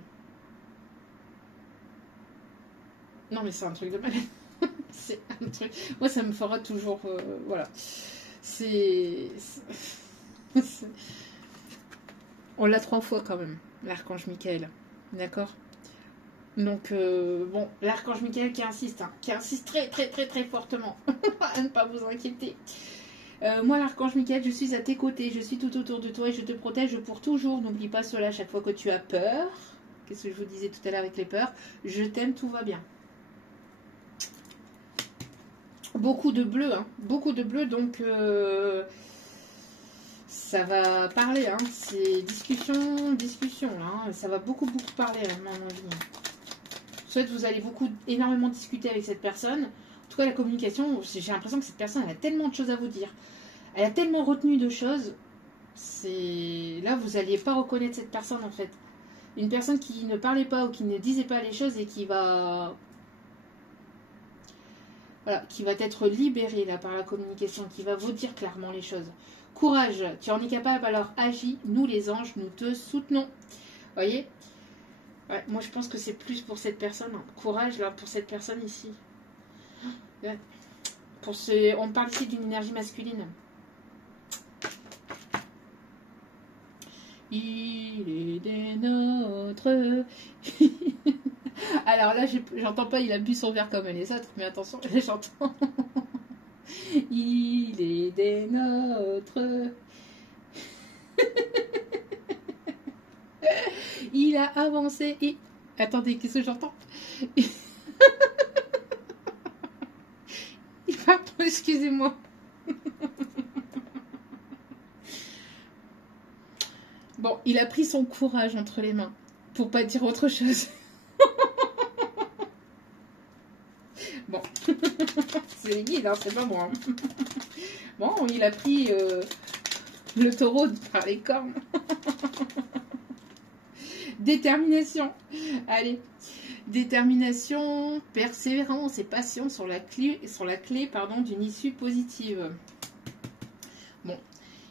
Non mais c'est un truc de malade. C'est un truc... Moi, ça me fera toujours... voilà. C'est... On l'a 3 fois quand même, l'archange Michael. D'accord? Donc, bon, l'archange Michael qui insiste très, très, très, très fortement à ne pas vous inquiéter. Moi, l'archange Michael, je suis à tes côtés, je suis tout autour de toi et je te protège pour toujours. N'oublie pas cela chaque fois que tu as peur. Qu'est-ce que je vous disais tout à l'heure avec les peurs? Je t'aime, tout va bien. Beaucoup de bleu, hein. Beaucoup de bleu, donc... ça va parler, hein. C'est discussion, hein. Ça va beaucoup parler, à mon avis. Soit vous allez énormément discuter avec cette personne. En tout cas, la communication, j'ai l'impression que cette personne, elle a tellement de choses à vous dire. Elle a tellement retenu de choses. Là, vous n'alliez pas reconnaître cette personne, en fait. Une personne qui ne parlait pas ou qui ne disait pas les choses et qui va... Voilà, qui va être libérée, là, par la communication, qui va vous dire clairement les choses. Courage, tu en es capable, alors agis. Nous, les anges, nous te soutenons. Voyez? Ouais, moi, je pense que c'est plus pour cette personne. Hein. Courage, là, pour cette personne ici. Ouais. On parle ici d'une énergie masculine. Il est des nôtres. Alors là, j'entends pas, il a bu son verre comme les autres, mais attention, j'entends. Il est des nôtres. Il a avancé et... Attendez, qu'est-ce que j'entends? Pardon, excusez-moi. Bon, il a pris son courage entre les mains, pour pas dire autre chose. Bon, c'est les guides, hein, c'est pas moi. Bon, il a pris le taureau par les cornes. Détermination. Allez, détermination, persévérance et passion sur la clé d'une issue positive. Bon,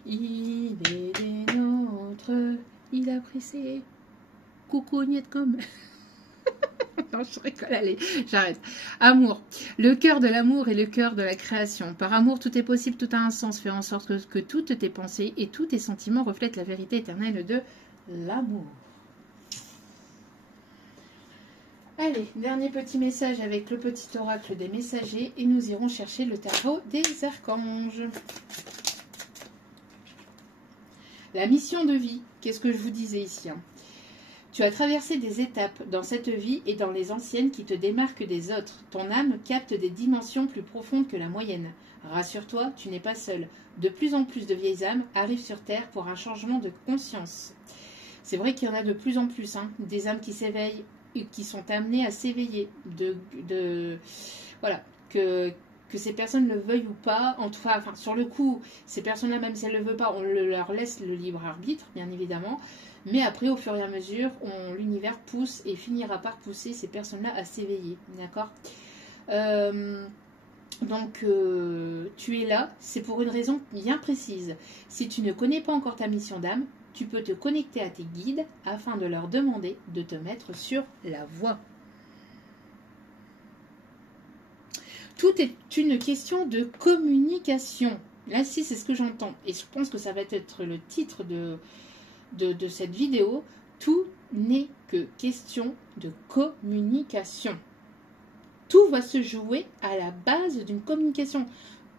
il est des nôtres, il a pris ses coucougnettes comme... Non, je rigole, allez, j'arrête. Amour. Le cœur de l'amour est le cœur de la création. Par amour, tout est possible, tout a un sens. Fais en sorte que toutes tes pensées et tous tes sentiments reflètent la vérité éternelle de l'amour. Allez, dernier petit message avec le petit oracle des messagers et nous irons chercher le tarot des archanges. La mission de vie, qu'est-ce que je vous disais ici, hein? Tu as traversé des étapes dans cette vie et dans les anciennes qui te démarquent des autres. Ton âme capte des dimensions plus profondes que la moyenne. Rassure-toi, tu n'es pas seul. De plus en plus de vieilles âmes arrivent sur Terre pour un changement de conscience. C'est vrai qu'il y en a de plus en plus, hein, des âmes qui s'éveillent et qui sont amenées à s'éveiller. Voilà, que ces personnes le veuillent ou pas. Enfin, sur le coup, ces personnes-là, même si elles ne le veulent pas, on leur laisse le libre arbitre, bien évidemment. Mais après, au fur et à mesure, l'univers pousse et finira par pousser ces personnes-là à s'éveiller. D'accord? Donc, tu es là, c'est pour une raison bien précise. Si tu ne connais pas encore ta mission d'âme, tu peux te connecter à tes guides afin de leur demander de te mettre sur la voie. Tout est une question de communication. Là, si, c'est ce que j'entends. Et je pense que ça va être le titre de cette vidéo. Tout n'est que question de communication. Tout va se jouer à la base d'une communication.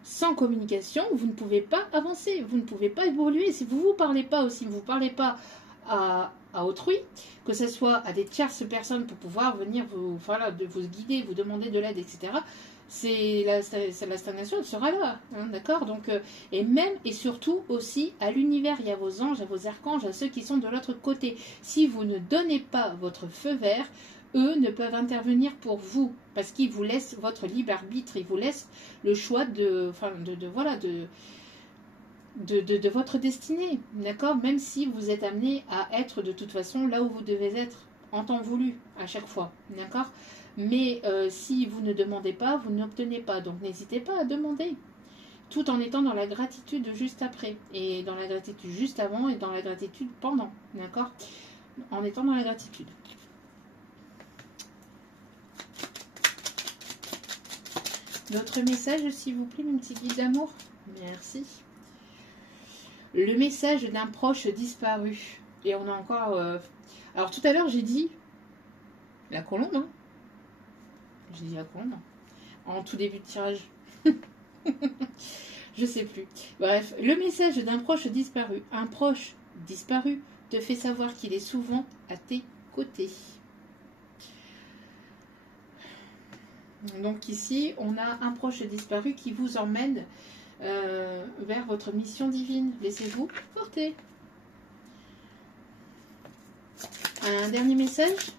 Sans communication, vous ne pouvez pas avancer, vous ne pouvez pas évoluer. Si vous ne vous parlez pas ou si vous ne parlez pas à autrui, que ce soit à des tierces personnes pour pouvoir venir vous, voilà, de vous guider, vous demander de l'aide, etc. C'est la stagnation, elle sera là, hein, d'accord. Donc, et même et surtout aussi à l'univers, il y a vos anges, à vos archanges, à ceux qui sont de l'autre côté. Si vous ne donnez pas votre feu vert, eux ne peuvent intervenir pour vous, parce qu'ils vous laissent votre libre arbitre, ils vous laissent le choix voilà, de votre destinée, d'accord. Même si vous êtes amené à être de toute façon là où vous devez être, en temps voulu, à chaque fois, d'accord. Mais si vous ne demandez pas, vous n'obtenez pas. Donc n'hésitez pas à demander, tout en étant dans la gratitude juste après, et dans la gratitude juste avant, et dans la gratitude pendant, d'accord. En étant dans la gratitude. D'autres messages, s'il vous plaît, mon petit guide d'amour. Merci. Le message d'un proche disparu. Et on a encore... Alors tout à l'heure, j'ai dit la colombe, hein. J'ai dit la colombe en tout début de tirage. Je sais plus. Bref, le message d'un proche disparu. Un proche disparu te fait savoir qu'il est souvent à tes côtés. Donc ici, on a un proche disparu qui vous emmène vers votre mission divine. Laissez-vous porter. Un dernier message.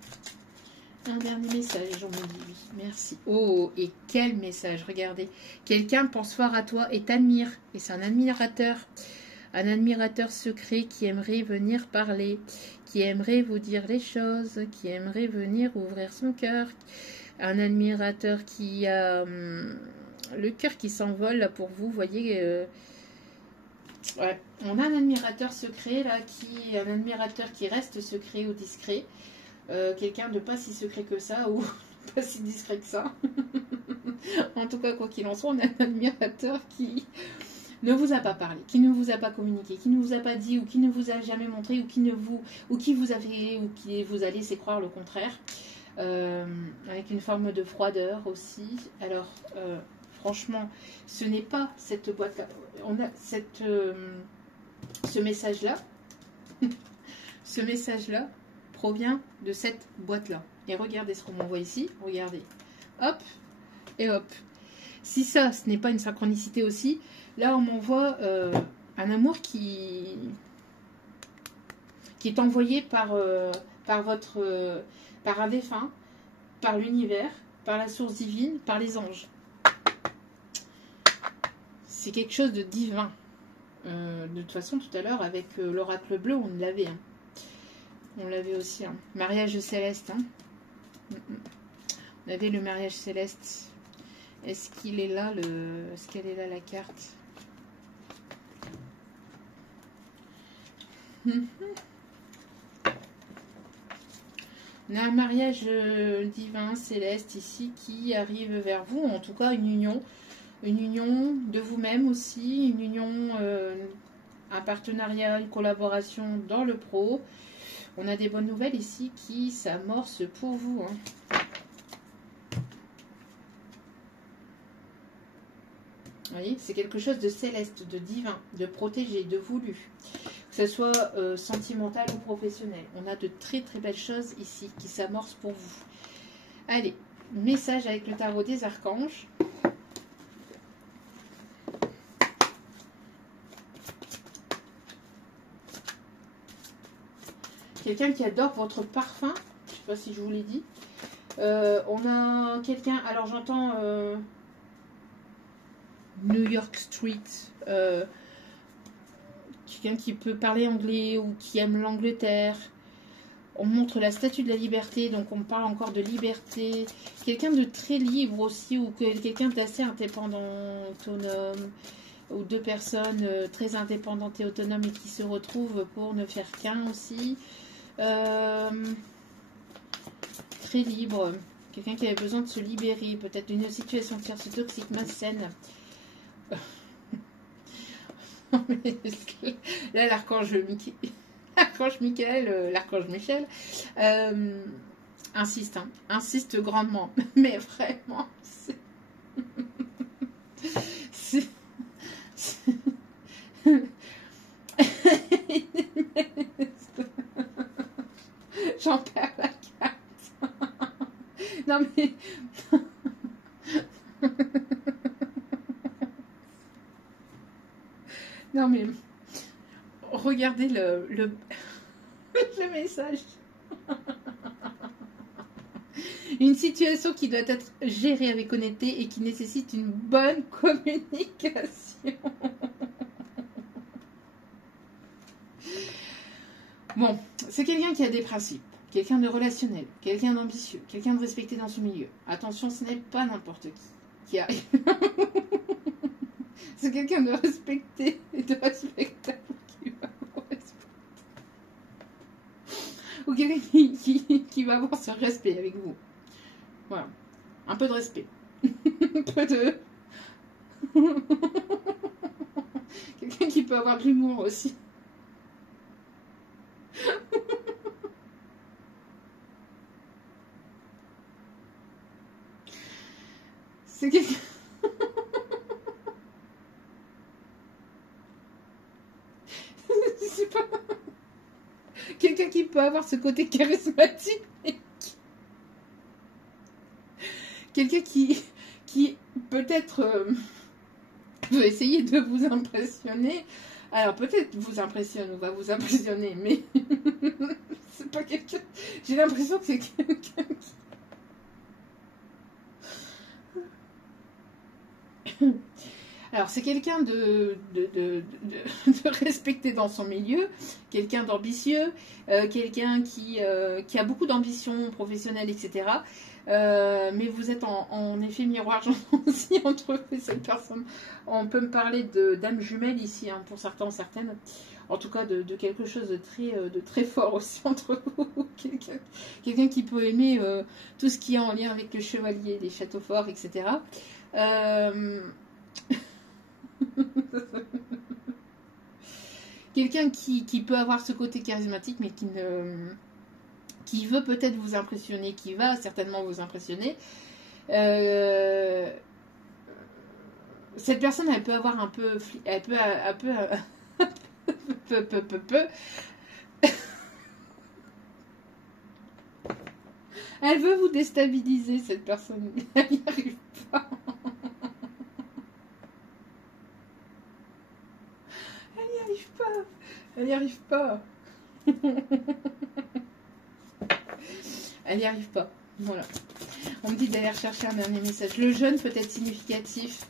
Un dernier message, j'en ai dit oui. Merci. Oh, et quel message, regardez. Quelqu'un pense fort à toi et t'admire. Et c'est un admirateur. Un admirateur secret qui aimerait venir parler. Qui aimerait vous dire les choses. Qui aimerait venir ouvrir son cœur. Un admirateur qui a le cœur qui s'envole là pour vous. Voyez, ouais. On a un admirateur secret là, un admirateur qui reste secret ou discret. Quelqu'un de pas si secret que ça ou pas si discret que ça. En tout cas, quoi qu'il en soit, on a un admirateur qui ne vous a pas parlé, qui ne vous a pas communiqué, qui ne vous a pas dit ou qui ne vous a jamais montré ou qui vous a fait ou qui vous a laissé croire le contraire. Avec une forme de froideur aussi. Alors, franchement, ce n'est pas cette boîte-là. On a ce message-là. Ce message-là provient de cette boîte-là. Et regardez ce qu'on m'envoie ici. Regardez. Hop. Et hop. Si ça, ce n'est pas une synchronicité aussi, là, on m'envoie un amour qui est envoyé par un défunt, par l'univers, par la source divine, par les anges. C'est quelque chose de divin. De toute façon, tout à l'heure, avec l'oracle bleu, on l'avait. Hein. On l'avait aussi. Hein. Mariage céleste. Hein. On avait le mariage céleste. Est-ce qu'il est là, est-ce qu'elle est là, la carte? On a un mariage divin, céleste ici qui arrive vers vous, en tout cas une union de vous-même aussi, une union, un partenariat, une collaboration dans le pro. On a des bonnes nouvelles ici qui s'amorcent pour vous. Hein. Vous voyez, c'est quelque chose de céleste, de divin, de protégé, de voulu. Que ce soit sentimental ou professionnel. On a de très très belles choses ici qui s'amorcent pour vous. Allez, message avec le tarot des archanges. Quelqu'un qui adore votre parfum. Je ne sais pas si je vous l'ai dit. On a quelqu'un, alors j'entends New York Street. Quelqu'un qui peut parler anglais ou qui aime l'Angleterre. On montre la statue de la liberté, donc on parle encore de liberté. Quelqu'un de très libre aussi, ou quelqu'un d'assez indépendant, autonome, ou deux personnes très indépendantes et autonomes et qui se retrouvent pour ne faire qu'un aussi. Très libre. Quelqu'un qui avait besoin de se libérer, peut-être d'une situation tierce toxique, malsaine. Là, l'archange Michael, l'archange Michel, insiste, hein, insiste grandement. Mais vraiment, mais... Non mais... Regardez le message. Une situation qui doit être gérée avec honnêteté et qui nécessite une bonne communication. Bon, c'est quelqu'un qui a des principes, quelqu'un de relationnel, quelqu'un d'ambitieux, quelqu'un de respecté dans son milieu. Attention, ce n'est pas n'importe qui arrive. C'est quelqu'un de respecté et de respectable qui va vous respecter. Ou quelqu'un qui va avoir ce respect avec vous. Voilà. Un peu de respect. Un peu de... Quelqu'un qui peut avoir de l'humour aussi. C'est quelqu'un... C'est pas... Quelqu'un qui peut avoir ce côté charismatique. Quelqu'un qui peut-être veut essayer de vous impressionner. Alors peut-être vous impressionne ou va vous impressionner, mais c'est pas quelqu'un... J'ai l'impression que c'est quelqu'un qui... Alors c'est quelqu'un de respecté dans son milieu, quelqu'un d'ambitieux, quelqu'un qui a beaucoup d'ambition professionnelle, etc. Mais vous êtes en effet miroir, j'entends aussi entre eux et cette personne. On peut me parler d'âme jumelle ici, hein, pour certains, certaines. En tout cas, de quelque chose de très fort aussi entre vous. Quelqu'un qui peut aimer tout ce qui est en lien avec le chevalier, les châteaux forts, etc. Quelqu'un qui peut avoir ce côté charismatique, mais qui veut peut-être vous impressionner, qui va certainement vous impressionner. Cette personne, elle peut avoir un peu... Elle peut... Elle veut vous déstabiliser, cette personne. Elle n'y arrive pas. Elle n'y arrive pas. Elle n'y arrive pas. Elle n'y arrive pas. Voilà. On me dit d'aller rechercher un dernier message. Le jeûne peut être significatif.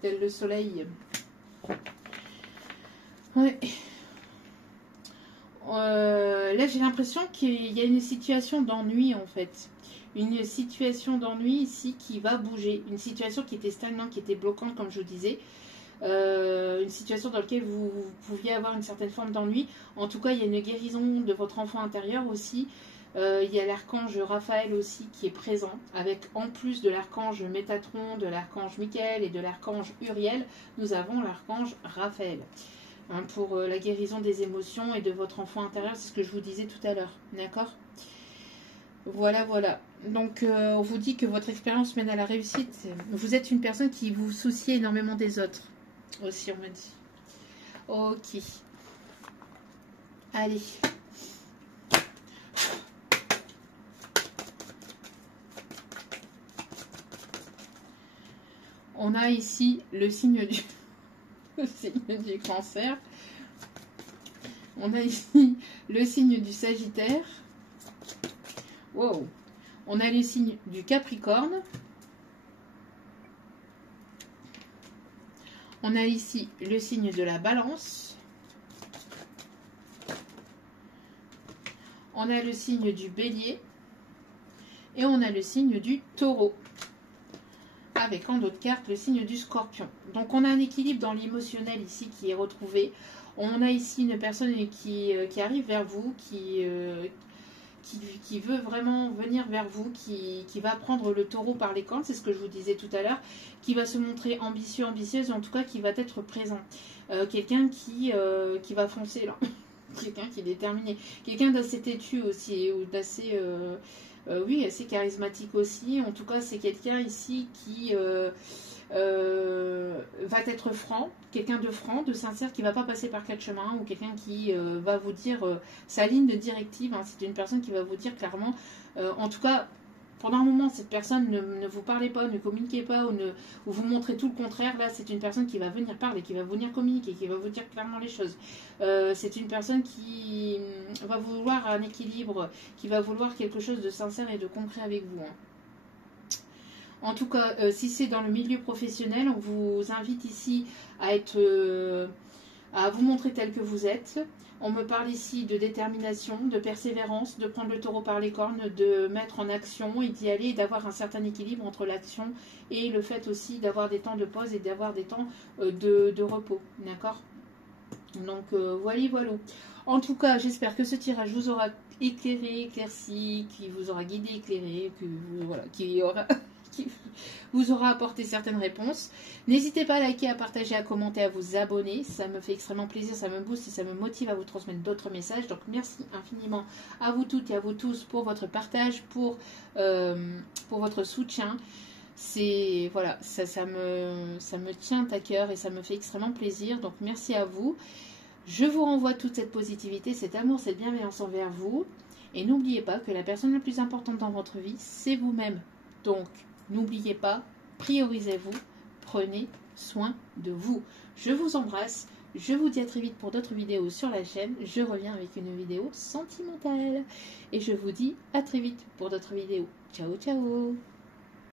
Tel le soleil. Ouais. Là, j'ai l'impression qu'il y a une situation d'ennui, en fait. Une situation d'ennui ici qui va bouger. Une situation qui était stagnante, qui était bloquante, comme je vous disais. Une situation dans laquelle vous pouviez avoir une certaine forme d'ennui. En tout cas, il y a une guérison de votre enfant intérieur aussi. Il y a l'archange Raphaël aussi qui est présent, avec en plus de l'archange Métatron, de l'archange Michael et de l'archange Uriel, nous avons l'archange Raphaël. Hein, pour la guérison des émotions et de votre enfant intérieur, c'est ce que je vous disais tout à l'heure. D'accord ? Voilà, voilà. Donc, on vous dit que votre expérience mène à la réussite. Vous êtes une personne qui vous soucie énormément des autres. Aussi, on m'a dit. Ok. Allez. On a ici le signe du, le signe du Cancer. On a ici le signe du Sagittaire. Wow. On a le signe du Capricorne. On a ici le signe de la Balance. On a le signe du Bélier. Et on a le signe du Taureau. Avec en d'autres cartes le signe du Scorpion. Donc on a un équilibre dans l'émotionnel ici qui est retrouvé. On a ici une personne qui arrive vers vous, qui veut vraiment venir vers vous, qui va prendre le taureau par les cornes, c'est ce que je vous disais tout à l'heure, qui va se montrer ambitieux, ambitieuse, en tout cas qui va être présent. Quelqu'un qui va foncer là. Quelqu'un qui est déterminé. Quelqu'un d'assez têtu aussi, ou d'assez... oui, assez charismatique aussi. En tout cas, c'est quelqu'un ici qui va être franc, quelqu'un de franc, de sincère, qui ne va pas passer par quatre chemins, ou quelqu'un qui va vous dire sa ligne de directive. Hein. C'est une personne qui va vous dire clairement, en tout cas, pendant un moment, cette personne ne vous parlez pas, ne communiquez pas, ou vous montrez tout le contraire. Là, c'est une personne qui va venir parler, qui va venir communiquer, qui va vous dire clairement les choses. C'est une personne qui va vouloir un équilibre, qui va vouloir quelque chose de sincère et de concret avec vous. Hein. En tout cas, si c'est dans le milieu professionnel, on vous invite ici à à vous montrer tel que vous êtes. On me parle ici de détermination, de persévérance, de prendre le taureau par les cornes, de mettre en action et d'y aller, et d'avoir un certain équilibre entre l'action et le fait aussi d'avoir des temps de pause et d'avoir des temps de repos. D'accord? Donc voilà. En tout cas, j'espère que ce tirage vous aura éclairé, éclairci, qui vous aura guidé, éclairé, qui vous aura apporté certaines réponses. N'hésitez pas à liker, à partager, à commenter, à vous abonner. Ça me fait extrêmement plaisir, ça me booste et ça me motive à vous transmettre d'autres messages. Donc merci infiniment à vous toutes et à vous tous pour votre partage, pour votre soutien. C'est voilà, ça me tient à cœur et ça me fait extrêmement plaisir. Donc merci à vous. Je vous renvoie toute cette positivité, cet amour, cette bienveillance envers vous. Et n'oubliez pas que la personne la plus importante dans votre vie, c'est vous-même. Donc, n'oubliez pas, priorisez-vous, prenez soin de vous. Je vous embrasse, je vous dis à très vite pour d'autres vidéos sur la chaîne. Je reviens avec une vidéo sentimentale. Et je vous dis à très vite pour d'autres vidéos. Ciao, ciao!